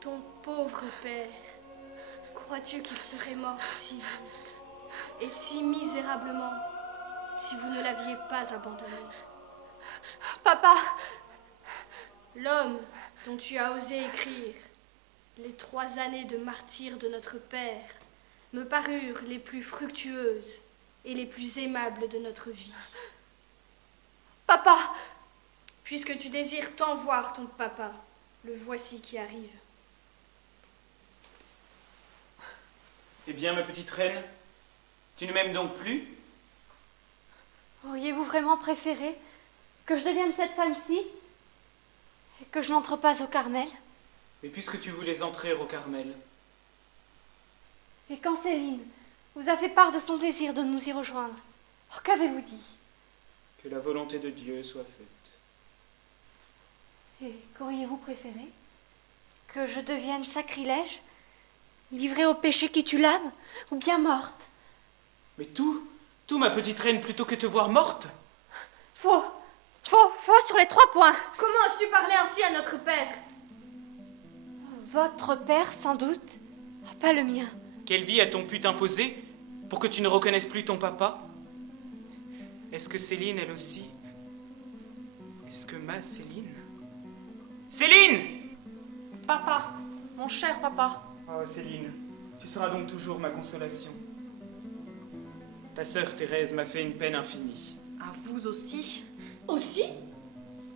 Ton pauvre père. Crois-tu qu'il serait mort si vite et si misérablement si vous ne l'aviez pas abandonné? Papa! L'homme dont tu as osé écrire les 3 années de martyre de notre père me parurent les plus fructueuses et les plus aimables de notre vie. Papa! Puisque tu désires tant voir ton papa, le voici qui arrive. Eh bien, ma petite reine, tu ne m'aimes donc plus? Auriez-vous vraiment préféré que je devienne cette femme-ci et que je n'entre pas au Carmel? Mais puisque tu voulais entrer au Carmel. Et quand Céline vous a fait part de son désir de nous y rejoindre, qu'avez-vous dit? Que la volonté de Dieu soit faite. Et qu'auriez-vous préféré? Que je devienne sacrilège, livrée au péché qui tue l'âme, ou bien morte? Mais tout, ma petite reine, plutôt que te voir morte? Faux sur les 3 points. Comment oses-tu parler ainsi à notre père? Votre père, sans doute, pas le mien. Quelle vie a-t-on pu t'imposer pour que tu ne reconnaisses plus ton papa? Est-ce que Céline, elle aussi? Est-ce que ma Céline? Céline! Papa, mon cher papa. Oh, Céline, tu seras donc toujours ma consolation. Ta sœur Thérèse m'a fait une peine infinie. À vous aussi. Aussi?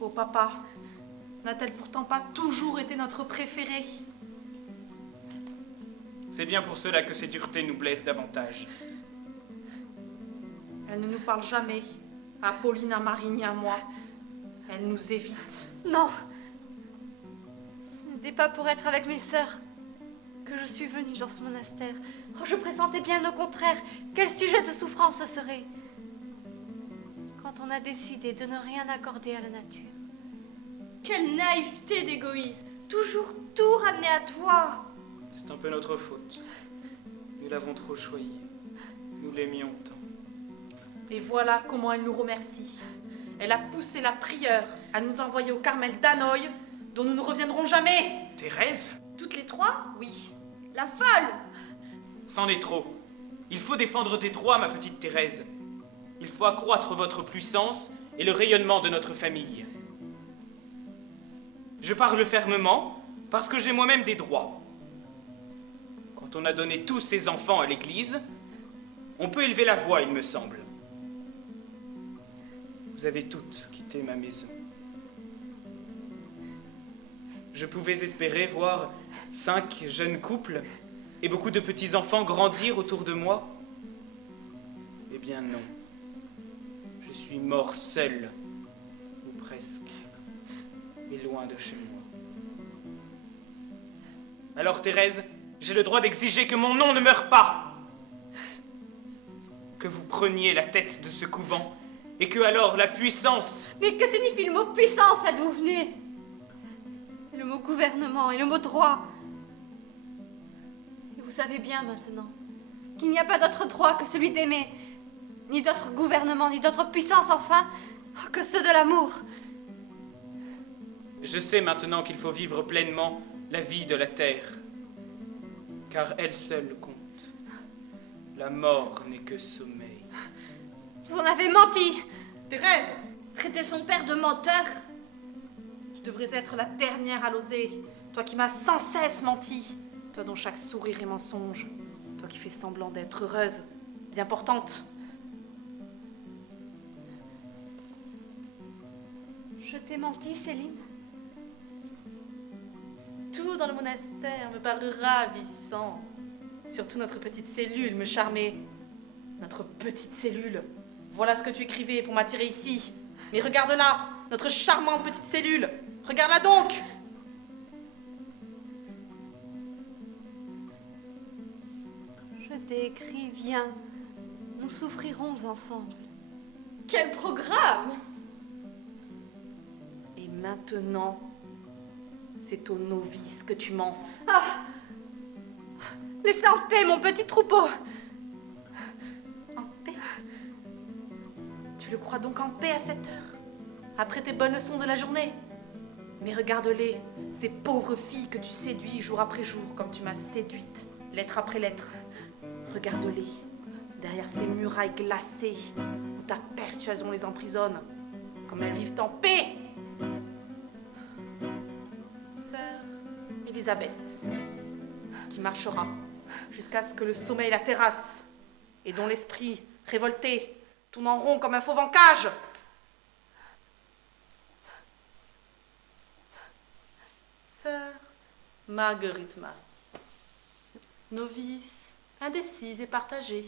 Oh papa, n'a-t-elle pourtant pas toujours été notre préférée? C'est bien pour cela que ces duretés nous blessent davantage. Elle ne nous parle jamais, à Pauline, à Marie, ni à moi. Elle nous évite. Non, ce n'était pas pour être avec mes sœurs que je suis venue dans ce monastère. Je pressentais bien au contraire quel sujet de souffrance ce serait quand on a décidé de ne rien accorder à la nature. Quelle naïveté d'égoïsme! Toujours tout ramener à toi! C'est un peu notre faute. Nous l'avons trop choisi. Nous l'aimions tant. Et voilà comment elle nous remercie. Elle a poussé la prieure à nous envoyer au Carmel d'Hanoï, dont nous ne reviendrons jamais. Thérèse? Toutes les trois? Oui. La folle! C'en est trop. Il faut défendre Détroit, ma petite Thérèse. Il faut accroître votre puissance et le rayonnement de notre famille. Je parle fermement parce que j'ai moi-même des droits. Quand on a donné tous ses enfants à l'église, on peut élever la voix, il me semble. Vous avez toutes quitté ma maison. Je pouvais espérer voir 5 jeunes couples et beaucoup de petits-enfants grandir autour de moi. Eh bien non. Je suis mort seul, ou presque, et loin de chez moi. Alors Thérèse, j'ai le droit d'exiger que mon nom ne meure pas. Que vous preniez la tête de ce couvent, et que alors la puissance... Mais que signifie le mot puissance, là d'où vous venez? Le mot gouvernement et le mot droit. Et vous savez bien maintenant qu'il n'y a pas d'autre droit que celui d'aimer, ni d'autre gouvernement, ni d'autre puissance, enfin, que ceux de l'amour. Je sais maintenant qu'il faut vivre pleinement la vie de la terre, car elle seule compte. La mort n'est que sommeil. Vous en avez menti. Thérèse, Traiter son père de menteur? tu devrais être la dernière à l'oser. Toi qui m'as sans cesse menti. Toi dont chaque sourire est mensonge. Toi qui fais semblant d'être heureuse, bien portante. Je t'ai menti, Céline. Tout dans le monastère me paraît ravissant. Surtout notre petite cellule me charmait. Notre petite cellule. Voilà ce que tu écrivais pour m'attirer ici. Mais regarde-la, notre charmante petite cellule. Regarde-la donc. Je t'ai écrit, viens, nous souffrirons ensemble. Quel programme! Et maintenant, c'est au novice que tu mens. Ah! Laissez en paix mon petit troupeau. En paix? Tu le crois donc en paix à cette heure? Après tes bonnes leçons de la journée? Mais regarde-les, ces pauvres filles que tu séduis jour après jour, comme tu m'as séduite, lettre après lettre. Regarde-les, derrière ces murailles glacées, où ta persuasion les emprisonne, comme elles vivent en paix. Sœur Élisabeth, qui marchera jusqu'à ce que le sommeil la terrasse, et dont l'esprit, révolté, tourne en rond comme un fauve en cage. Sœur Marguerite Marie, novice, indécise et partagée,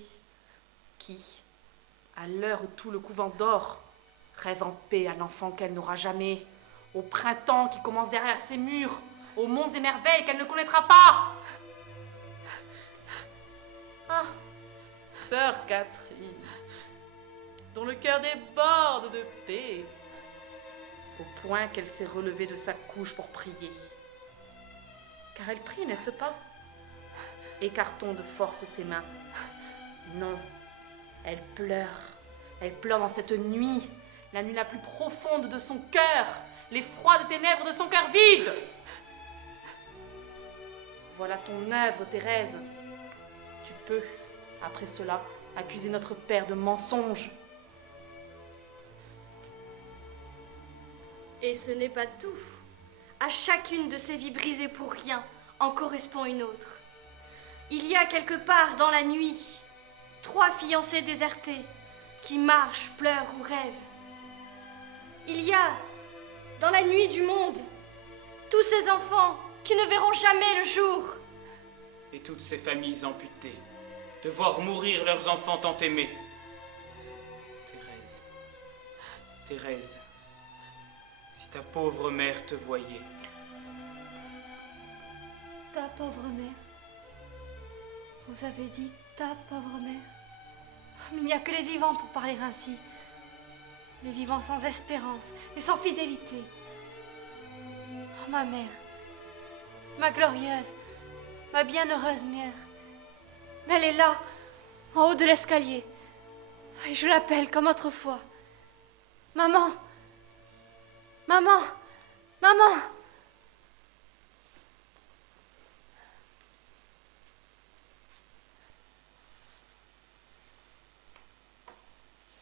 qui, à l'heure où tout le couvent dort, rêve en paix à l'enfant qu'elle n'aura jamais, au printemps qui commence derrière ses murs, aux monts et merveilles qu'elle ne connaîtra pas. Ah, sœur Catherine, dont le cœur déborde de paix, au point qu'elle s'est relevée de sa couche pour prier. Car elle prie, n'est-ce pas? Écartons de force ses mains. Non, elle pleure dans cette nuit, la nuit la plus profonde de son cœur, les froides ténèbres de son cœur vide. Voilà ton œuvre, Thérèse. Tu peux, après cela, accuser notre père de mensonge. Et ce n'est pas tout. À chacune de ces vies brisées pour rien en correspond une autre. Il y a quelque part dans la nuit 3 fiancés désertés qui marchent, pleurent ou rêvent. Il y a, dans la nuit du monde, tous ces enfants qui ne verront jamais le jour. Et toutes ces familles amputées, de voir mourir leurs enfants tant aimés. Thérèse, Thérèse, si ta pauvre mère te voyait. Ta pauvre mère. Vous avez dit ta pauvre mère. Il n'y a que les vivants pour parler ainsi. Les vivants sans espérance et sans fidélité. Oh, ma mère, ma glorieuse, ma bienheureuse mère. Mais elle est là, en haut de l'escalier. Et je l'appelle comme autrefois. Maman! Maman! Maman!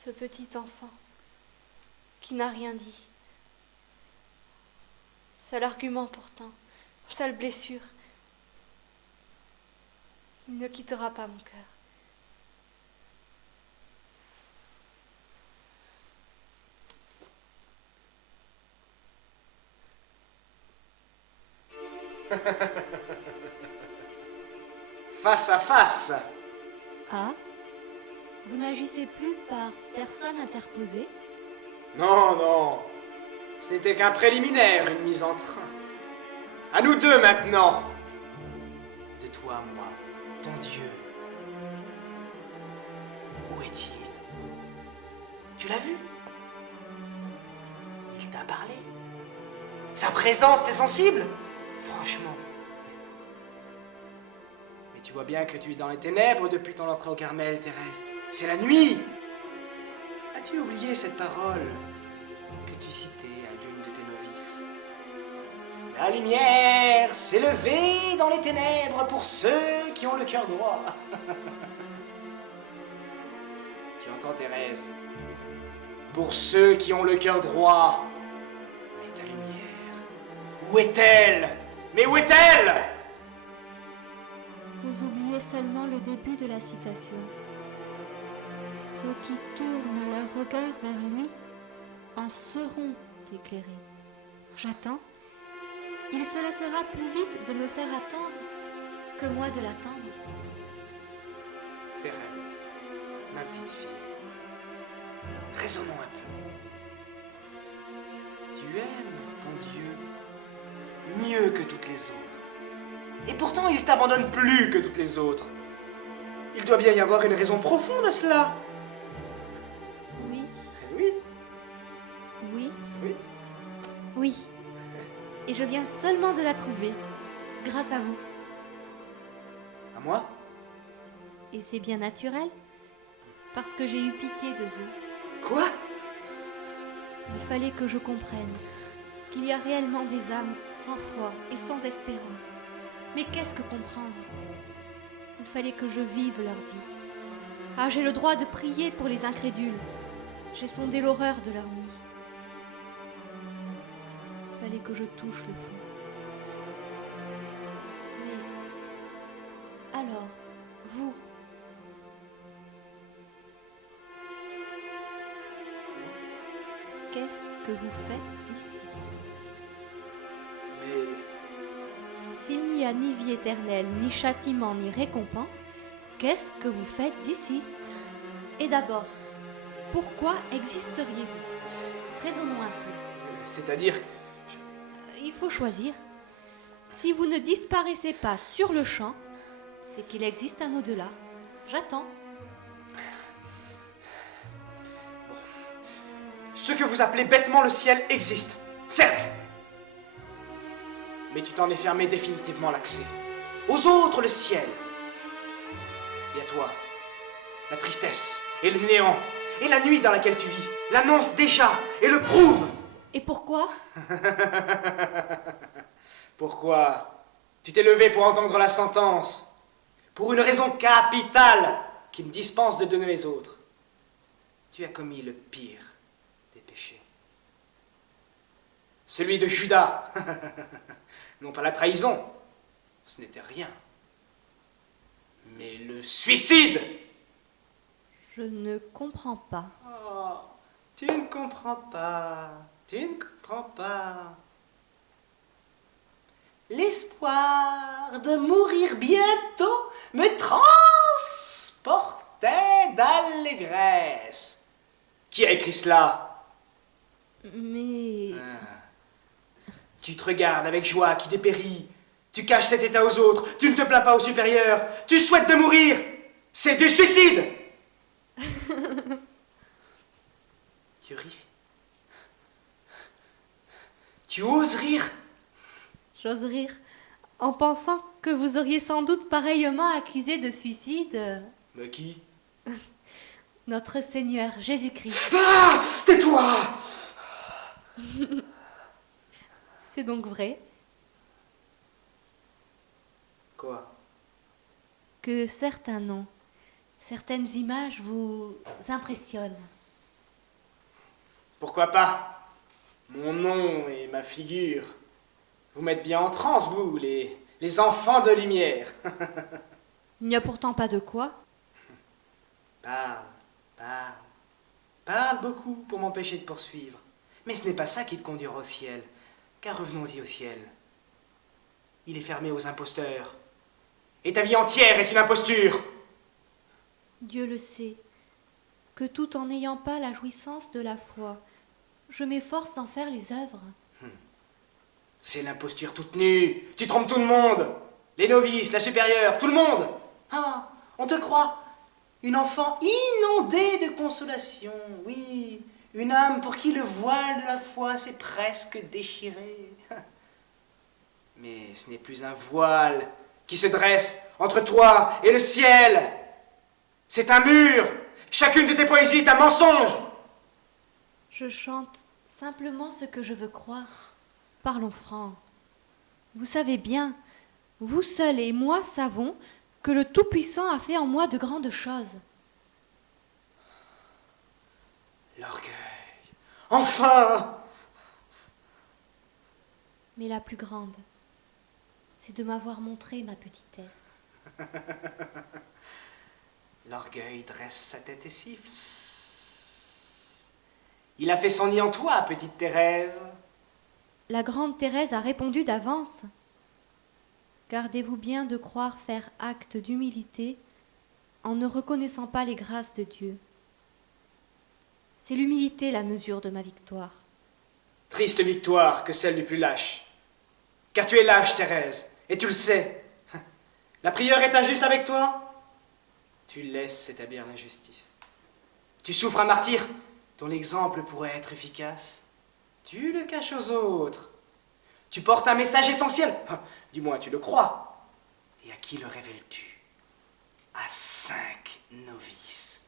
Ce petit enfant qui n'a rien dit. Seul argument pourtant, seule blessure. Il ne quittera pas mon cœur. Face à face. Ah, vous n'agissez plus par personne interposée? Non, non. Ce n'était qu'un préliminaire, une mise en train. À nous deux maintenant. De toi à moi, ton Dieu. Où est-il? Tu l'as vu? Il t'a parlé? Sa présence t'est sensible? Franchement. Mais tu vois bien que tu es dans les ténèbres depuis ton entrée au Carmel, Thérèse. C'est la nuit. As-tu oublié cette parole que tu citais à l'une de tes novices? La lumière s'est levée dans les ténèbres pour ceux qui ont le cœur droit. Tu entends, Thérèse? Pour ceux qui ont le cœur droit. Mais ta lumière, où est-elle? Mais où est-elle? Vous oubliez seulement le début de la citation. Ceux qui tournent leur regard vers lui en seront éclairés. J'attends. Il se lassera plus vite de me faire attendre que moi de l'attendre. Thérèse, ma petite fille, raisonnons un peu. Tu aimes ton Dieu mieux que toutes les autres. Et pourtant, il t'abandonne plus que toutes les autres. Il doit bien y avoir une raison profonde à cela. Oui, Oui, oui, oui. oui. Et je viens seulement de la trouver, grâce à vous. À moi? Et c'est bien naturel, parce que j'ai eu pitié de vous. Quoi? Il fallait que je comprenne qu'il y a réellement des âmes sans foi et sans espérance. Mais qu'est-ce que comprendre? Il fallait que je vive leur vie. Ah, j'ai le droit de prier pour les incrédules. J'ai sondé l'horreur de leur nuit. Il fallait que je touche le fond. Mais alors, vous, qu'est-ce que vous faites ici? Mais... S'il n'y a ni vie éternelle, ni châtiment, ni récompense, qu'est-ce que vous faites ici? Et d'abord, pourquoi existeriez-vous? Raisonnons un peu. C'est-à-dire... Il faut choisir. Si vous ne disparaissez pas sur le champ, c'est qu'il existe un au-delà. J'attends. Ce que vous appelez bêtement le ciel existe, certes. Mais tu t'en es fermé définitivement l'accès. Aux autres, le ciel. Et à toi, la tristesse et le néant et la nuit dans laquelle tu vis l'annoncent déjà et le prouvent. Et pourquoi? Pourquoi? Tu t'es levé pour entendre la sentence. Pour une raison capitale qui me dispense de donner les autres. Tu as commis le pire des péchés. Celui de Judas. Non pas la trahison, ce n'était rien. Mais le suicide. Je ne comprends pas. Oh, tu ne comprends pas. Tu ne comprends pas. L'espoir de mourir bientôt me transportait d'allégresse. Qui a écrit cela? Mais... Tu te regardes avec joie qui dépérit. Tu caches cet état aux autres. Tu ne te plains pas aux supérieurs. Tu souhaites de mourir. C'est du suicide. Tu ris. Tu oses rire. J'ose rire en pensant que vous auriez sans doute pareillement accusé de suicide. Mais qui? notre Seigneur Jésus-Christ. Ah! Tais-toi! C'est donc vrai Quoi? que certains noms, certaines images vous impressionnent. Pourquoi pas? Mon nom et ma figure vous mettent bien en transe, vous, les enfants de lumière. Il n'y a pourtant pas de quoi. Parle, parle, parle beaucoup pour m'empêcher de poursuivre. Mais ce n'est pas ça qui te conduira au ciel, car revenons-y au ciel. Il est fermé aux imposteurs. Et ta vie entière est une imposture. Dieu le sait, que tout en n'ayant pas la jouissance de la foi, je m'efforce d'en faire les œuvres. C'est l'imposture toute nue. Tu trompes tout le monde. Les novices, la supérieure, tout le monde. Ah, on te croit. Une enfant inondée de consolation. Oui, une âme pour qui le voile de la foi s'est presque déchiré. Mais ce n'est plus un voile qui se dresse entre toi et le ciel. C'est un mur. Chacune de tes poésies est un mensonge. Je chante simplement ce que je veux croire. Parlons franc. Vous savez bien, vous seul et moi savons que le Tout-Puissant a fait en moi de grandes choses. L'orgueil. Enfin! Mais la plus grande, c'est de m'avoir montré ma petitesse. L'orgueil dresse sa tête et siffle. Il a fait son nid en toi, petite Thérèse. La grande Thérèse a répondu d'avance. Gardez-vous bien de croire faire acte d'humilité en ne reconnaissant pas les grâces de Dieu. C'est l'humilité la mesure de ma victoire. Triste victoire que celle du plus lâche. Car tu es lâche, Thérèse, et tu le sais. La prieure est injuste avec toi. Tu laisses s'établir l'injustice. Tu souffres un martyre dont l'exemple pourrait être efficace. Tu le caches aux autres. Tu portes un message essentiel. Du moins, tu le crois. Et à qui le révèles-tu? À 5 novices.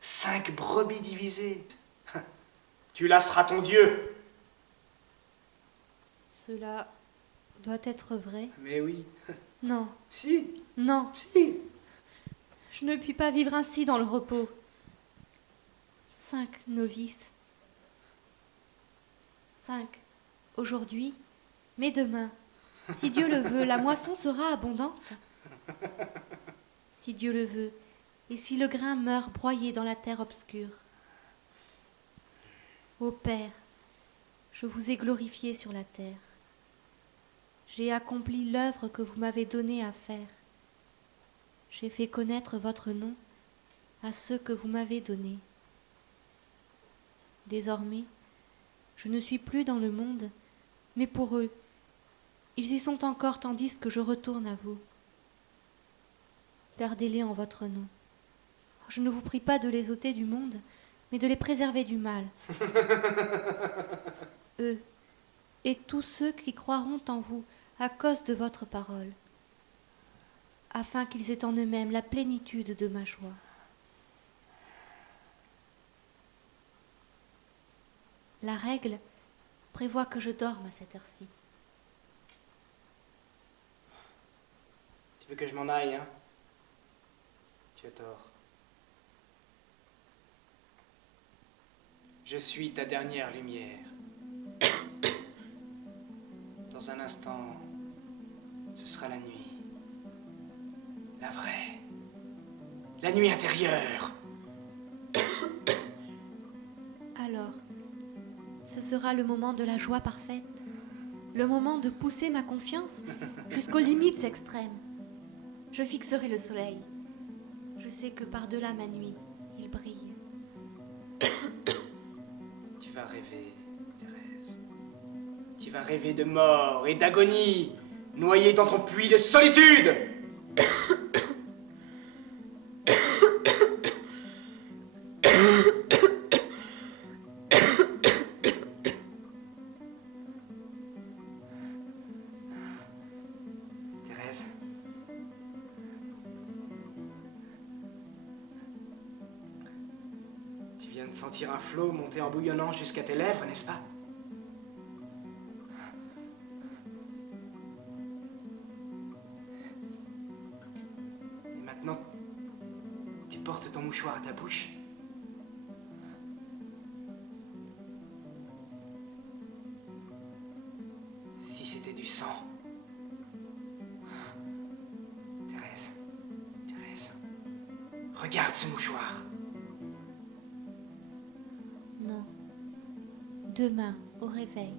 5 brebis divisées. Tu lasseras ton Dieu. Cela doit être vrai. Mais oui. Non. Si. Non. Si. Je ne puis pas vivre ainsi dans le repos. 5 novices. 5 aujourd'hui, mais demain. Si Dieu le veut, la moisson sera abondante. Si Dieu le veut, et si le grain meurt broyé dans la terre obscure. Ô Père, je vous ai glorifié sur la terre. J'ai accompli l'œuvre que vous m'avez donnée à faire. J'ai fait connaître votre nom à ceux que vous m'avez donnés. Désormais, je ne suis plus dans le monde, mais pour eux, ils y sont encore tandis que je retourne à vous. Gardez-les en votre nom. Je ne vous prie pas de les ôter du monde, mais de les préserver du mal. Eux et tous ceux qui croiront en vous à cause de votre parole, afin qu'ils aient en eux-mêmes la plénitude de ma joie. La règle prévoit que je dorme à cette heure-ci. Tu veux que je m'en aille, hein? Tu as tort. Je suis ta dernière lumière. Dans un instant, ce sera la nuit. La vraie. La nuit intérieure. Alors, ce sera le moment de la joie parfaite, le moment de pousser ma confiance jusqu'aux limites extrêmes. Je fixerai le soleil. Je sais que par-delà ma nuit, il brille. Tu vas rêver, Thérèse. Tu vas rêver de mort et d'agonie, noyée dans ton puits de solitude. Thérèse. viens de sentir un flot monter en bouillonnant jusqu'à tes lèvres, n'est-ce pas? Et maintenant, tu portes ton mouchoir à ta bouche. Si c'était du sang. Thérèse, Thérèse, regarde ce mouchoir. Non. Demain, au réveil.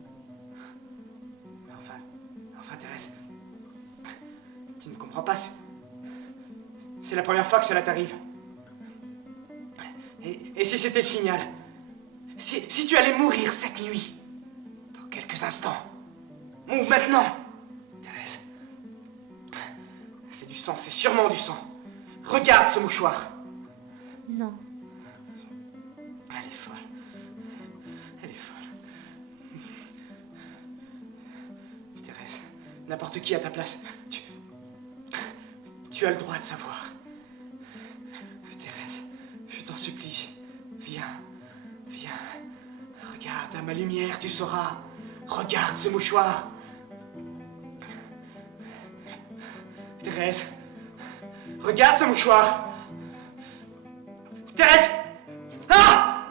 Mais enfin, Thérèse, tu ne comprends pas. C'est la première fois que cela t'arrive. Et si c'était le signal? Si tu allais mourir cette nuit, dans quelques instants, ou maintenant, Thérèse, c'est du sang, c'est sûrement du sang. Regarde ce mouchoir. Non. Elle est folle. Elle est folle. Thérèse, n'importe qui à ta place, tu as le droit de savoir. Thérèse, je t'en supplie, viens, viens. Regarde à ma lumière, tu sauras. Regarde ce mouchoir. Thérèse, regarde ce mouchoir. Thérèse! Ah!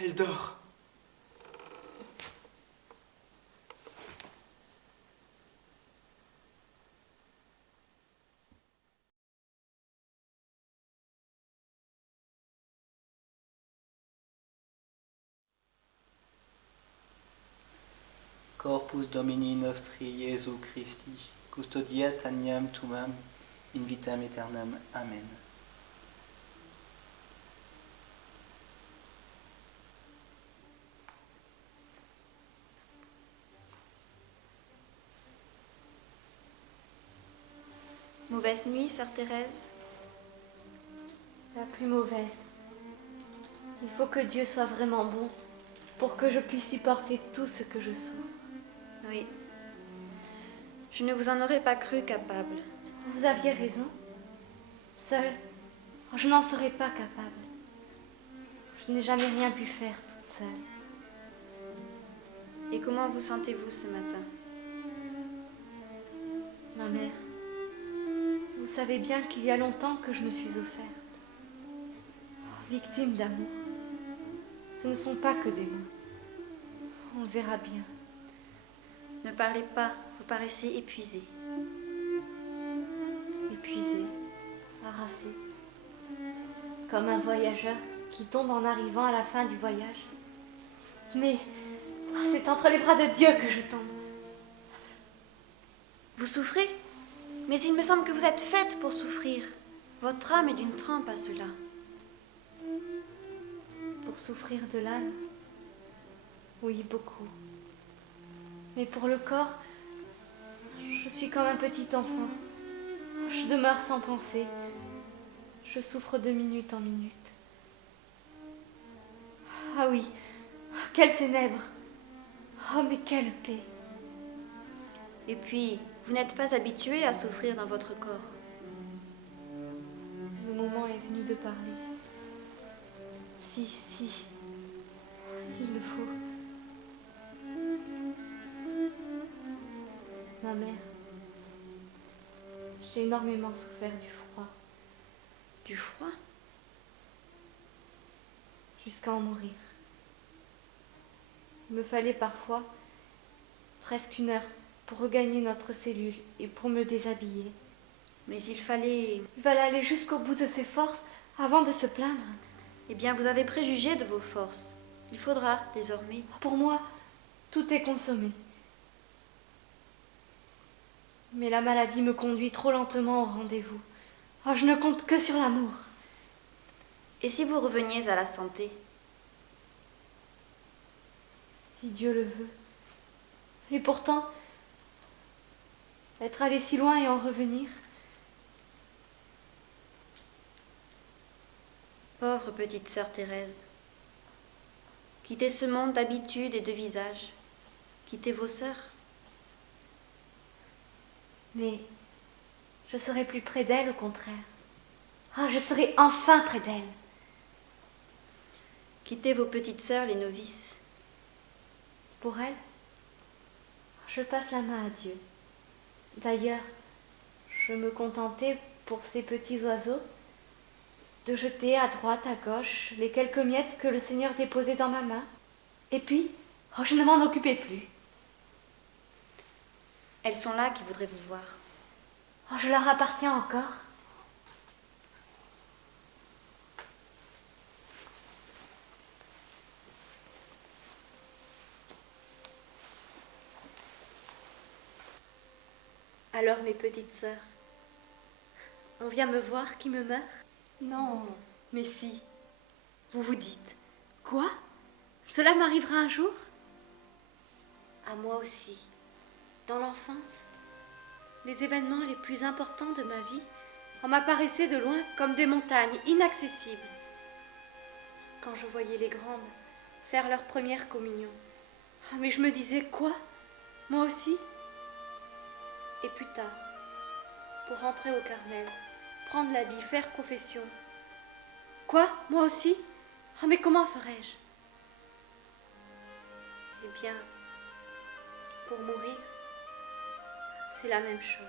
Elle dort. Corpus Domini nostri Iesu Christi, custodia taniam tuam, in vitam aeternam. Amen. Mauvaise nuit, sœur Thérèse. La plus mauvaise. Il faut que Dieu soit vraiment bon pour que je puisse supporter tout ce que je souffre. Oui. Je ne vous en aurais pas cru capable. Vous aviez raison. Seule, je n'en serais pas capable. Je n'ai jamais rien pu faire toute seule. Et comment vous sentez-vous ce matin? Ma mère, vous savez bien qu'il y a longtemps que je me suis offerte. Victime d'amour. Ce ne sont pas que des mots. On le verra bien. Ne parlez pas, vous paraissez épuisé. Épuisé, harassé. Comme un voyageur qui tombe en arrivant à la fin du voyage. Mais c'est entre les bras de Dieu que je tombe. Vous souffrez? Mais il me semble que vous êtes faite pour souffrir. Votre âme est d'une trempe à cela. Pour souffrir de l'âme? Oui, beaucoup. Mais pour le corps, je suis comme un petit enfant. Je demeure sans pensée. Je souffre de minute en minute. Ah oui, quelles ténèbres! Oh, mais quelle paix! Et puis, vous n'êtes pas habitué à souffrir dans votre corps. Le moment est venu de parler. Si, il le faut. Ma mère, j'ai énormément souffert du froid. Du froid? Jusqu'à en mourir. Il me fallait parfois presque 1 heure pour regagner notre cellule et pour me déshabiller. Mais il fallait aller jusqu'au bout de ses forces avant de se plaindre. Eh bien, vous avez préjugé de vos forces. Il faudra, désormais. Pour moi, tout est consommé. Mais la maladie me conduit trop lentement au rendez-vous. Oh, je ne compte que sur l'amour. Et si vous reveniez à la santé? Si Dieu le veut. Et pourtant, être allé si loin et en revenir. Pauvre petite sœur Thérèse. Quittez ce monde d'habitude et de visage. Quittez vos sœurs. Mais je serai plus près d'elle, au contraire. Oh, je serai enfin près d'elle. Quittez vos petites sœurs, les novices. Pour elle, je passe la main à Dieu. D'ailleurs, je me contentais, pour ces petits oiseaux, de jeter à droite, à gauche, les quelques miettes que le Seigneur déposait dans ma main. Et puis, oh, je ne m'en occupais plus. Elles sont là qui voudraient vous voir. Oh, je leur appartiens encore. Alors, mes petites sœurs, on vient me voir qui me meurt? Non, mais si. Vous vous dites, quoi? Cela m'arrivera un jour? À moi aussi, dans l'enfance, les événements les plus importants de ma vie m'apparaissaient de loin comme des montagnes inaccessibles. Quand je voyais les grandes faire leur première communion, ah, mais je me disais, quoi? Moi aussi? Et plus tard, pour rentrer au Carmel, prendre l'habit, faire profession. Quoi? Moi aussi? Ah, mais comment ferais-je? Eh bien, pour mourir, c'est la même chose.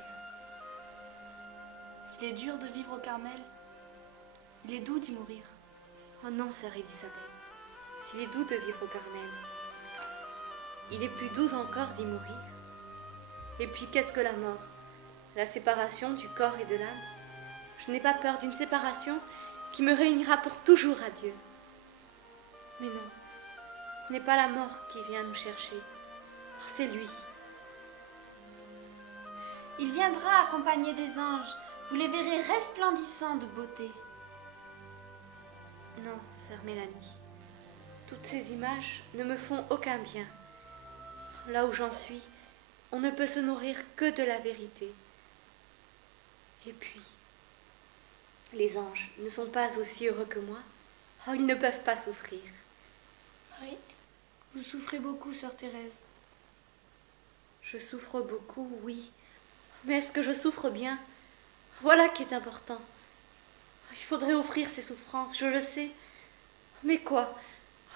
S'il est dur de vivre au Carmel, il est doux d'y mourir. Oh non, sœur Élisabeth, s'il est doux de vivre au Carmel, il est plus doux encore d'y mourir. Et puis, qu'est-ce que la mort? La séparation du corps et de l'âme. Je n'ai pas peur d'une séparation qui me réunira pour toujours à Dieu. Mais non, ce n'est pas la mort qui vient nous chercher. Oh, c'est lui. Il viendra accompagné des anges. Vous les verrez resplendissants de beauté. Non, sœur Mélanie, toutes ces images ne me font aucun bien. Là où j'en suis, on ne peut se nourrir que de la vérité. Et puis, les anges ne sont pas aussi heureux que moi. Oh, ils ne peuvent pas souffrir. Oui, vous souffrez beaucoup, sœur Thérèse. Je souffre beaucoup, oui. Mais est-ce que je souffre bien? Voilà qui est important. Il faudrait offrir ces souffrances, je le sais. Mais quoi?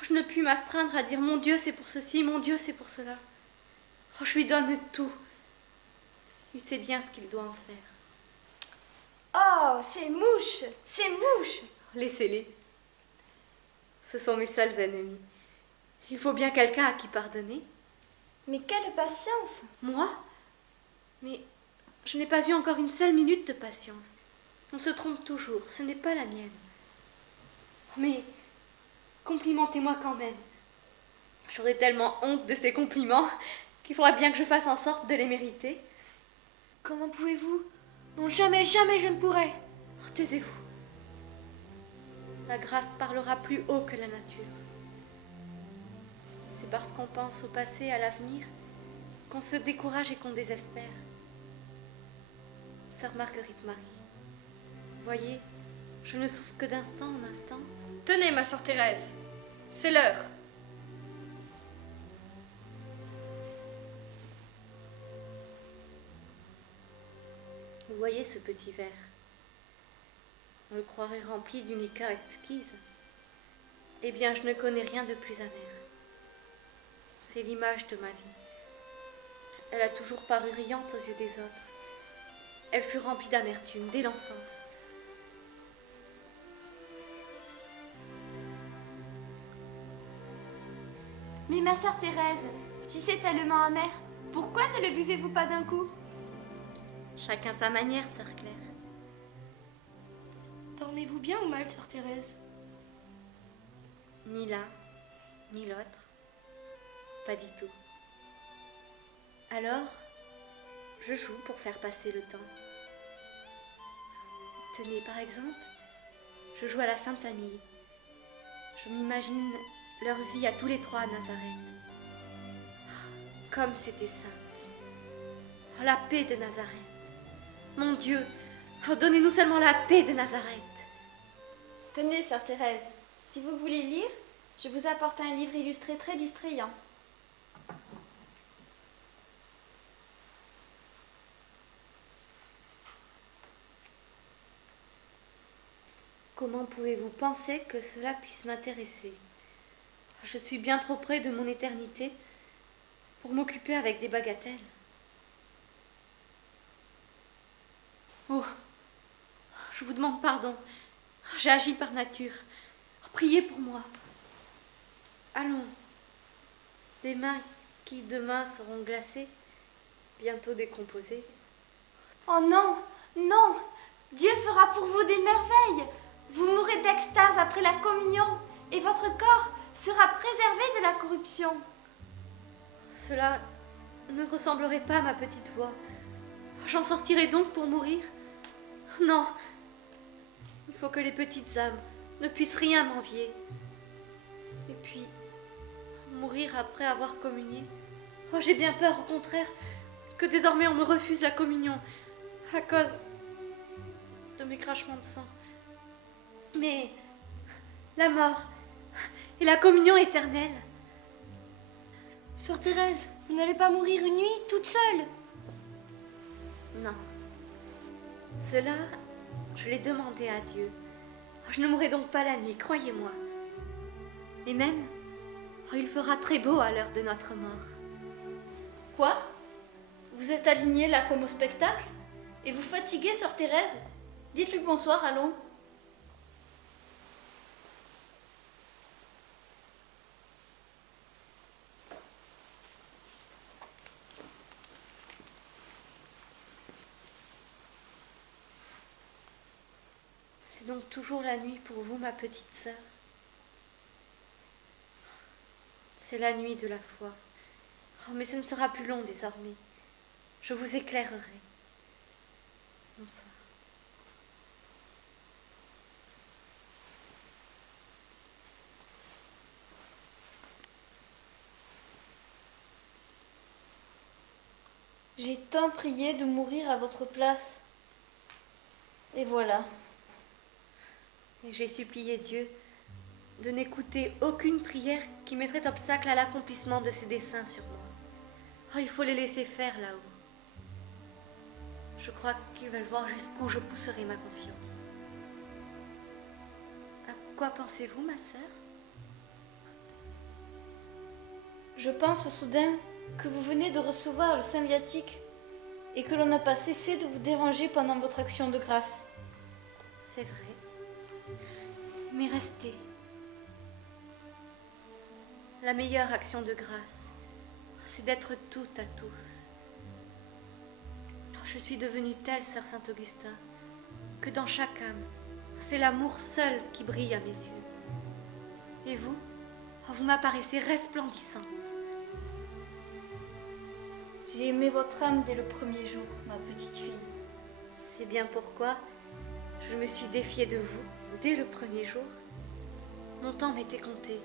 Je ne puis m'astreindre à dire mon Dieu c'est pour ceci, mon Dieu c'est pour cela. Oh, je lui donne tout. Il sait bien ce qu'il doit en faire. Oh, ces mouches, ces mouches! Laissez-les. Ce sont mes seuls ennemis. Il faut bien quelqu'un à qui pardonner. Mais quelle patience! Moi? Mais je n'ai pas eu encore une seule minute de patience. On se trompe toujours, ce n'est pas la mienne. Mais complimentez-moi quand même. J'aurais tellement honte de ces compliments qu'il faudra bien que je fasse en sorte de les mériter. Comment pouvez-vous? Non, jamais, jamais je ne pourrai. Oh, taisez-vous. La grâce parlera plus haut que la nature. C'est parce qu'on pense au passé, à l'avenir, qu'on se décourage et qu'on désespère. Sœur Marguerite Marie, voyez, je ne souffre que d'instant en instant. Tenez, ma sœur Thérèse, c'est l'heure. Vous voyez ce petit verre? On le croirait rempli d'une liqueur exquise. Eh bien, je ne connais rien de plus amer. C'est l'image de ma vie. Elle a toujours paru riante aux yeux des autres. Elle fut remplie d'amertume dès l'enfance. Mais ma sœur Thérèse, si c'est tellement amer, pourquoi ne le buvez-vous pas d'un coup? Chacun sa manière, sœur Claire. Dormez-vous bien ou mal, sœur Thérèse? Ni l'un, ni l'autre. Pas du tout. Alors, je joue pour faire passer le temps. Tenez, par exemple, je joue à la Sainte Famille. Je m'imagine leur vie à tous les trois à Nazareth. Comme c'était simple. Oh, la paix de Nazareth. Mon Dieu, oh, donnez-nous seulement la paix de Nazareth. Tenez, sœur Thérèse, si vous voulez lire, je vous apporte un livre illustré très distrayant. Comment pouvez-vous penser que cela puisse m'intéresser? Je suis bien trop près de mon éternité pour m'occuper avec des bagatelles. Oh, je vous demande pardon. J'ai agi par nature. Priez pour moi. Allons. Des mains qui demain seront glacées, bientôt décomposées. Oh non, non, Dieu fera pour vous des merveilles. Vous mourrez d'extase après la communion et votre corps sera préservé de la corruption. Cela ne ressemblerait pas à ma petite voix. J'en sortirai donc pour mourir? Non. Il faut que les petites âmes ne puissent rien m'envier. Et puis, mourir après avoir communié. Oh, j'ai bien peur, au contraire, que désormais on me refuse la communion à cause de mes craquements de sang. Mais la mort et la communion éternelle. Sœur Thérèse, vous n'allez pas mourir une nuit toute seule? Non. Cela, je l'ai demandé à Dieu. Je ne mourrai donc pas la nuit, croyez-moi. Et même, il fera très beau à l'heure de notre mort. Quoi? Vous êtes alignée là comme au spectacle? Et vous fatiguez, sœur Thérèse? Dites-lui bonsoir, allons. C'est donc toujours la nuit pour vous, ma petite sœur. C'est la nuit de la foi. Oh, mais ce ne sera plus long désormais. Je vous éclairerai. Bonsoir. J'ai tant prié de mourir à votre place. Et voilà. Et j'ai supplié Dieu de n'écouter aucune prière qui mettrait obstacle à l'accomplissement de ses desseins sur moi. Oh, il faut les laisser faire là-haut. Je crois qu'ils veulent voir jusqu'où je pousserai ma confiance. À quoi pensez-vous, ma sœur? Je pense soudain que vous venez de recevoir le Saint Viatique et que l'on n'a pas cessé de vous déranger pendant votre action de grâce. C'est vrai. Mais restez. La meilleure action de grâce, c'est d'être toute à tous. Je suis devenue telle, sœur Saint-Augustin, que dans chaque âme, c'est l'amour seul qui brille à mes yeux. Et vous, vous m'apparaissez resplendissante. J'ai aimé votre âme dès le premier jour, ma petite fille. C'est bien pourquoi je me suis défiée de vous dès le premier jour. Mon temps m'était compté.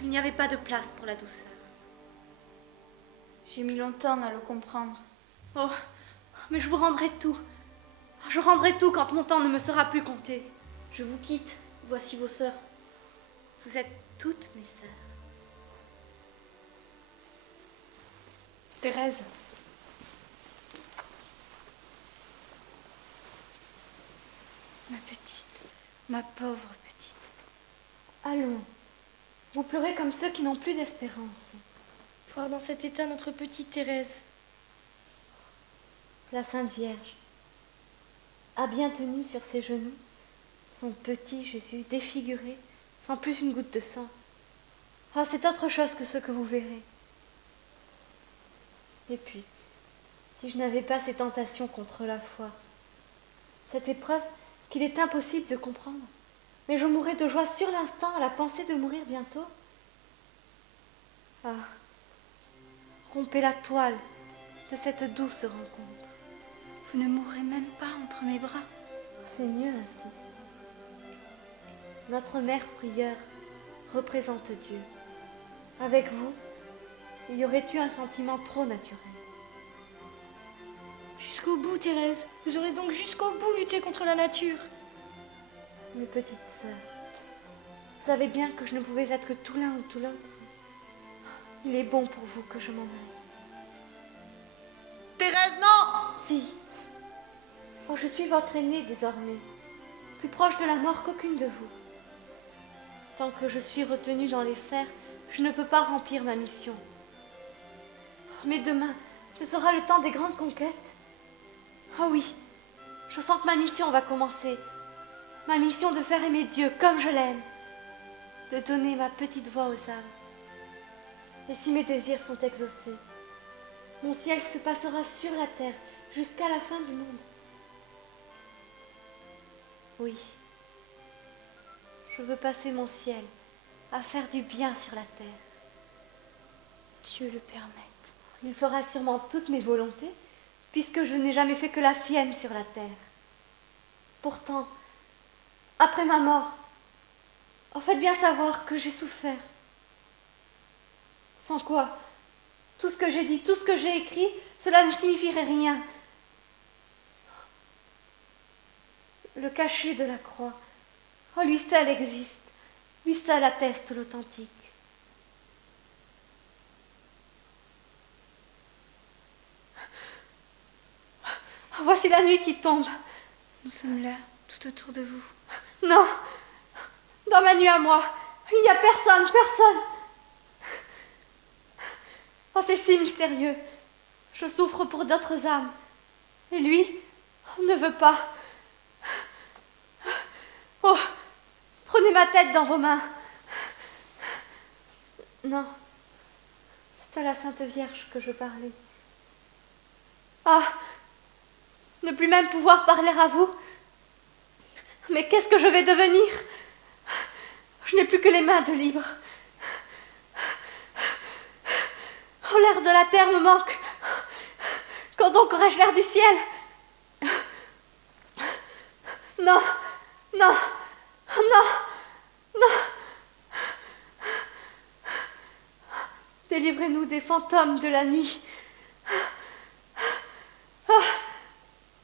Il n'y avait pas de place pour la douceur. J'ai mis longtemps à le comprendre. Oh, mais je vous rendrai tout. Je rendrai tout quand mon temps ne me sera plus compté. Je vous quitte. Voici vos sœurs. Vous êtes toutes mes sœurs. Thérèse. Ma petite, ma pauvre petite. Allons, vous pleurez comme ceux qui n'ont plus d'espérance. Voir dans cet état notre petite Thérèse. La Sainte Vierge a bien tenu sur ses genoux son petit Jésus défiguré, sans plus une goutte de sang. Oh, c'est autre chose que ce que vous verrez. Et puis, si je n'avais pas ces tentations contre la foi, cette épreuve qu'il est impossible de comprendre, mais je mourrais de joie sur l'instant à la pensée de mourir bientôt. Ah, rompez la toile de cette douce rencontre. Vous ne mourrez même pas entre mes bras. C'est mieux ainsi. Notre mère prieure représente Dieu. Avec vous, il y aurait eu un sentiment trop naturel. Jusqu'au bout, Thérèse. Vous aurez donc jusqu'au bout lutté contre la nature. Mes petites sœurs, vous savez bien que je ne pouvais être que tout l'un ou tout l'autre. Il est bon pour vous que je m'en aille. Thérèse, non! Si. Oh, je suis votre aînée désormais. plus proche de la mort qu'aucune de vous. Tant que je suis retenue dans les fers, je ne peux pas remplir ma mission. Mais demain, ce sera le temps des grandes conquêtes. Oh oui, je sens que ma mission va commencer. Ma mission de faire aimer Dieu comme je l'aime. De donner ma petite voix aux âmes. Et si mes désirs sont exaucés, mon ciel se passera sur la terre jusqu'à la fin du monde. Oui, je veux passer mon ciel à faire du bien sur la terre. Dieu le permette. Il fera sûrement toutes mes volontés, puisque je n'ai jamais fait que la sienne sur la terre. Pourtant, après ma mort, faites bien savoir que j'ai souffert. Sans quoi, tout ce que j'ai dit, tout ce que j'ai écrit, cela ne signifierait rien. Le cachet de la croix, lui seul existe, lui seul atteste l'authentique. Voici la nuit qui tombe. Nous sommes là, tout autour de vous. Non, dans ma nuit à moi, il n'y a personne, personne. Oh, c'est si mystérieux. Je souffre pour d'autres âmes. Et lui, ne veut pas. Oh, prenez ma tête dans vos mains. Non, c'est à la Sainte Vierge que je parlais. Ah, ne plus même pouvoir parler à vous. Mais qu'est-ce que je vais devenir? Je n'ai plus que les mains de libre. Oh, l'air de la terre me manque. Quand donc aurais-je l'air du ciel? Non, non, non, non. Délivrez-nous des fantômes de la nuit. Ah,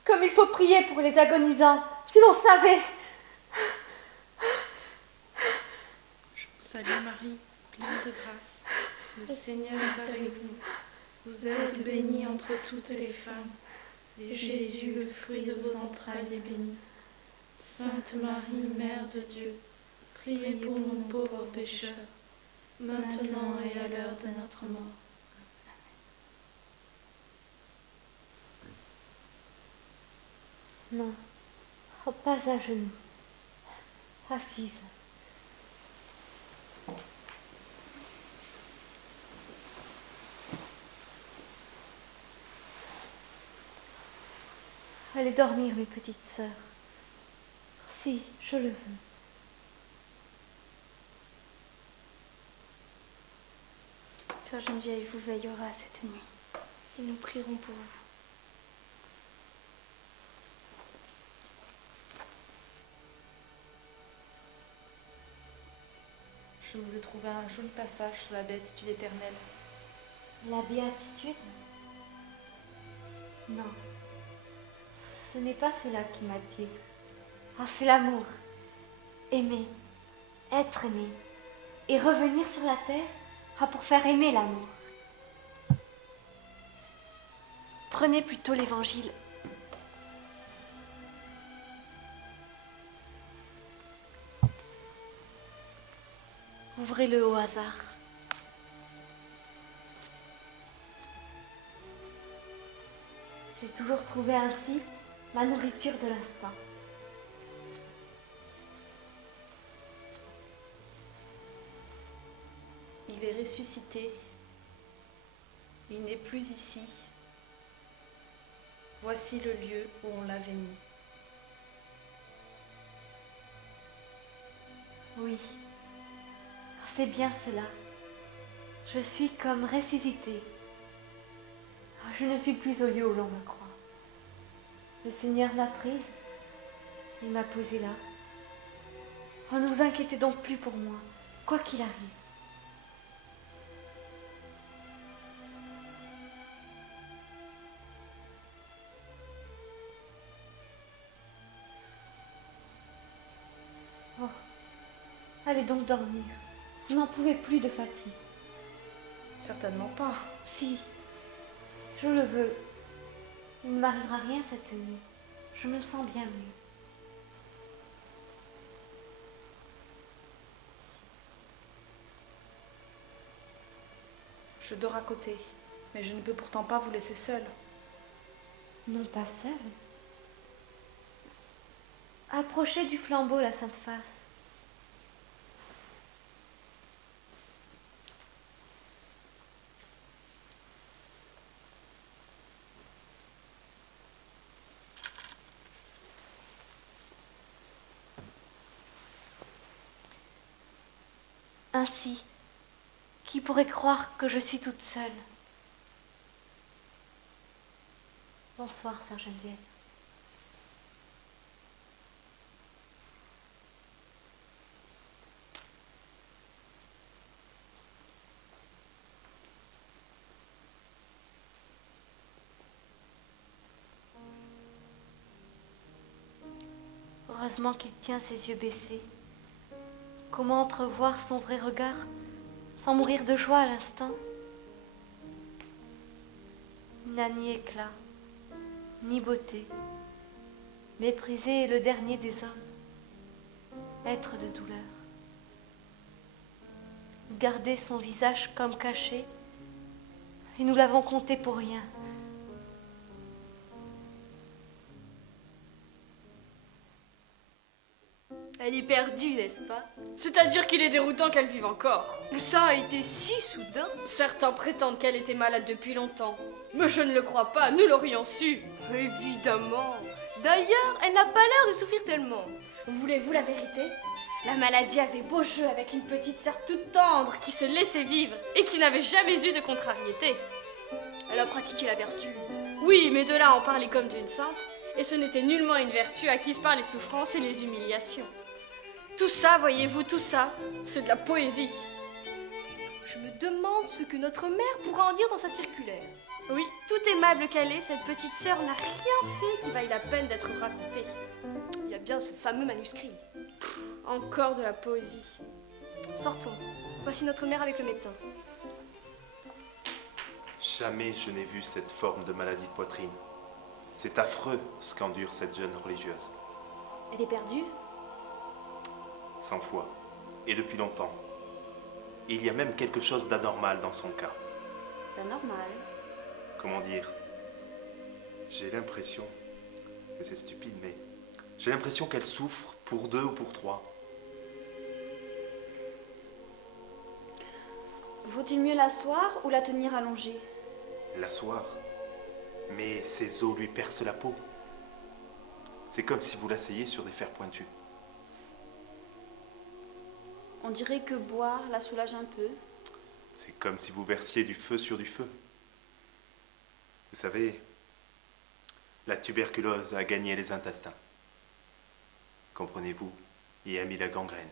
comme il faut prier pour les agonisants, si l'on savait. Je vous salue Marie, pleine de grâce. Le Seigneur est avec vous. Vous êtes bénie entre toutes les femmes, et Jésus, le fruit de vos entrailles, est béni. Sainte Marie, Mère de Dieu, priez pour nous pauvres pécheurs, maintenant et à l'heure de notre mort. Non, pas à genoux, assise. Allez dormir, mes petites sœurs. Si, je le veux. Sœur Geneviève vous veillera cette nuit et nous prierons pour vous. Je vous ai trouvé un joli passage sur la béatitude éternelle. La béatitude? Non, ce n'est pas cela qui m'attire. Ah, c'est l'amour. Aimer, être aimé, et revenir sur la terre pour faire aimer l'amour. Prenez plutôt l'Évangile. Ouvrez-le au hasard. J'ai toujours trouvé ainsi ma nourriture de l'instant. Il est ressuscité. Il n'est plus ici. Voici le lieu où on l'avait mis. Oui, c'est bien cela. Je suis comme ressuscitée. Je ne suis plus au lieu où l'on me croit. Le Seigneur m'a prise et m'a posée là. Oh, ne vous inquiétez donc plus pour moi, quoi qu'il arrive. Oh, allez donc dormir. Vous n'en pouvez plus de fatigue. Certainement pas. Si, je le veux. Il ne m'arrivera rien cette nuit. Je me sens bien mieux. Je dors à côté, mais je ne peux pourtant pas vous laisser seule. Non pas seule. Approchez du flambeau, la Sainte Face. Ainsi, qui pourrait croire que je suis toute seule? Bonsoir, Sœur Geneviève. Heureusement qu'il tient ses yeux baissés. Comment entrevoir son vrai regard sans mourir de joie à l'instant? Il n'a ni éclat, ni beauté. Méprisé est le dernier des hommes, être de douleur. Garder son visage comme caché, et nous l'avons compté pour rien. Elle est perdue, n'est-ce pas? C'est-à-dire qu'il est déroutant qu'elle vive encore. Ça a été si soudain. Certains prétendent qu'elle était malade depuis longtemps. Mais je ne le crois pas, nous l'aurions su. Évidemment. D'ailleurs, elle n'a pas l'air de souffrir tellement. Voulez-vous la vérité? La maladie avait beau jeu avec une petite sœur toute tendre qui se laissait vivre et qui n'avait jamais eu de contrariété. Elle a pratiqué la vertu. Oui, mais de là à en parler comme d'une sainte, et ce n'était nullement une vertu acquise par les souffrances et les humiliations. Tout ça, voyez-vous, tout ça, c'est de la poésie. Je me demande ce que notre mère pourra en dire dans sa circulaire. Oui, tout aimable qu'elle est, cette petite sœur n'a rien fait qui vaille la peine d'être racontée. Il y a bien ce fameux manuscrit. Encore de la poésie. Sortons. Voici notre mère avec le médecin. Jamais je n'ai vu cette forme de maladie de poitrine. C'est affreux ce qu'endure cette jeune religieuse. Elle est perdue? 100 fois, et depuis longtemps. Et il y a même quelque chose d'anormal dans son cas. D'anormal? Comment dire? J'ai l'impression, et c'est stupide, mais j'ai l'impression qu'elle souffre pour 2 ou pour 3. Vaut-il mieux l'asseoir ou la tenir allongée? L'asseoir, mais ses os lui percent la peau. C'est comme si vous l'asseyiez sur des fers pointus. On dirait que boire la soulage un peu. C'est comme si vous versiez du feu sur du feu. Vous savez, la tuberculose a gagné les intestins. Comprenez-vous, et a mis la gangrène.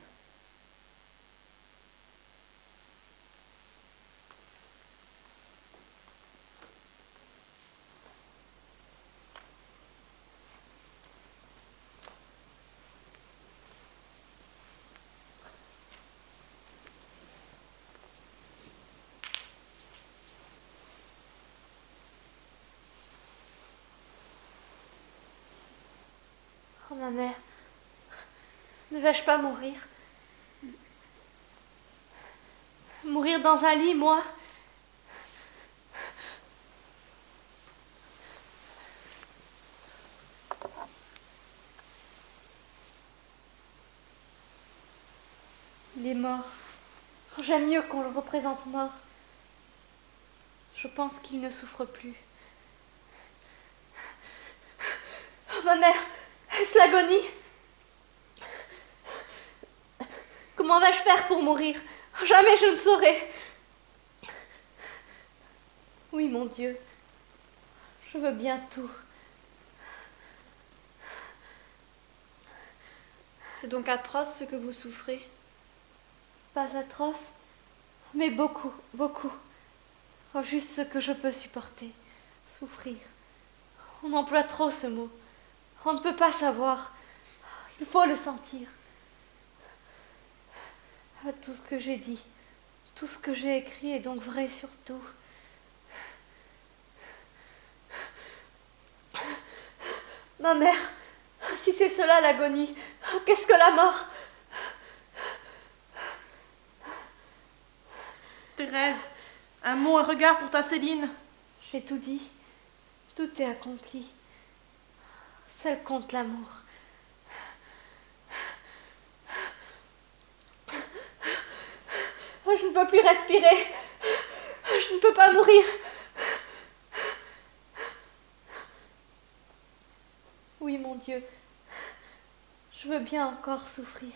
Oh, ma mère, ne vais-je pas mourir? Mourir dans un lit, moi? Il est mort. Oh, j'aime mieux qu'on le représente mort. Je pense qu'il ne souffre plus. Oh, ma mère, est-ce l'agonie? Comment vais-je faire pour mourir? Jamais je ne saurais. Oui, mon Dieu, je veux bien tout. C'est donc atroce ce que vous souffrez? Pas atroce, mais beaucoup, beaucoup. Oh, juste ce que je peux supporter. Souffrir. On emploie trop ce mot. On ne peut pas savoir. Il faut le sentir. Ah, tout ce que j'ai dit, tout ce que j'ai écrit est donc vrai surtout. Ma mère, si c'est cela l'agonie, qu'est-ce que la mort? Thérèse, Un mot, un regard pour ta Céline. J'ai tout dit. Tout est accompli. Seul compte l'amour. Oh, je ne peux plus respirer. Je ne peux pas mourir. Oui, mon Dieu. Je veux bien encore souffrir.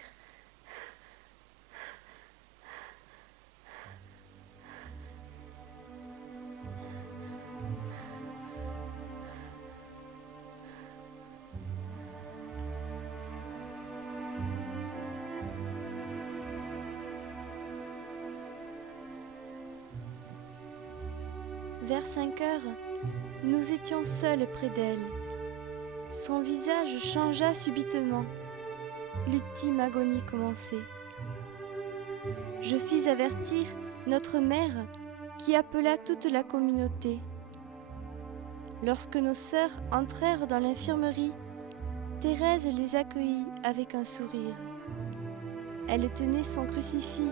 Vers 5 heures, nous étions seuls près d'elle. Son visage changea subitement. L'ultime agonie commençait. Je fis avertir notre mère qui appela toute la communauté. Lorsque nos sœurs entrèrent dans l'infirmerie, Thérèse les accueillit avec un sourire. Elle tenait son crucifix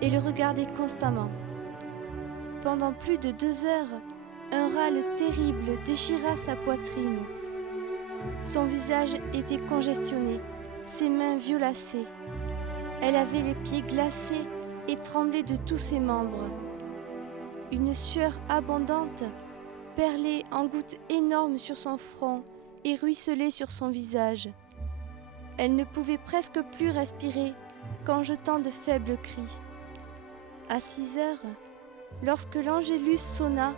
et le regardait constamment. Pendant plus de 2 heures, un râle terrible déchira sa poitrine. Son visage était congestionné, ses mains violacées. Elle avait les pieds glacés et tremblait de tous ses membres. Une sueur abondante perlait en gouttes énormes sur son front et ruisselait sur son visage. Elle ne pouvait presque plus respirer qu'en jetant de faibles cris. À 6 heures, lorsque l'angélus sonna,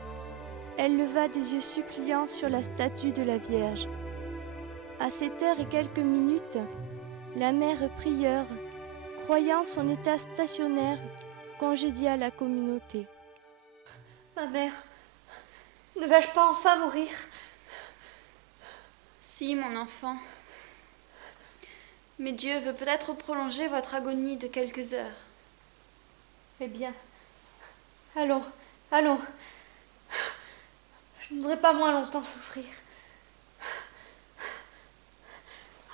elle leva des yeux suppliants sur la statue de la Vierge. À 7 heures et quelques minutes, la mère prieure, croyant son état stationnaire, congédia la communauté. Ma mère, ne vais-je pas enfin mourir? Si, mon enfant. Mais Dieu veut peut-être prolonger votre agonie de quelques heures. Eh bien, allons, allons. Je ne voudrais pas moins longtemps souffrir.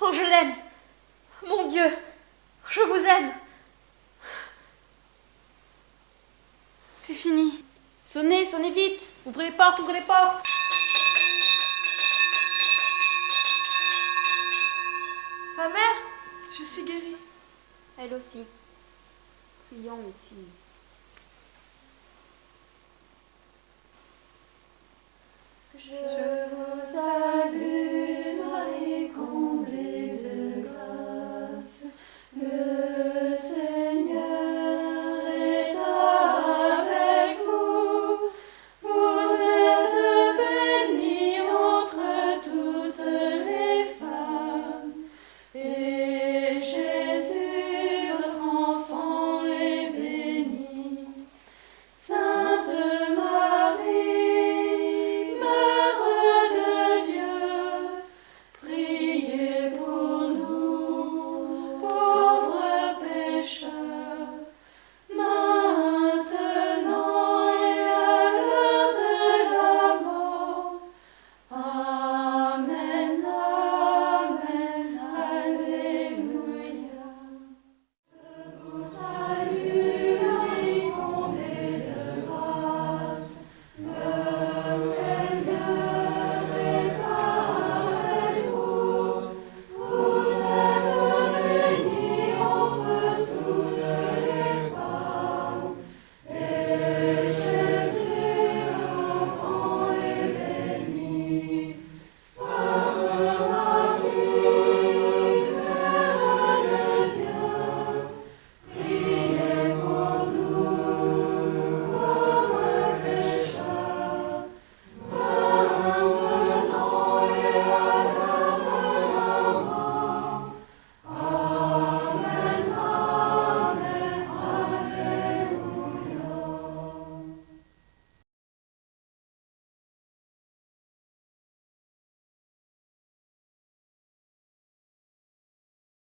Oh, je l'aime. Mon Dieu, je vous aime. C'est fini. Sonnez, sonnez vite. Ouvrez les portes, ouvrez les portes. Ma mère, je suis guérie. Elle aussi. Prions, mes filles. Je vous salue.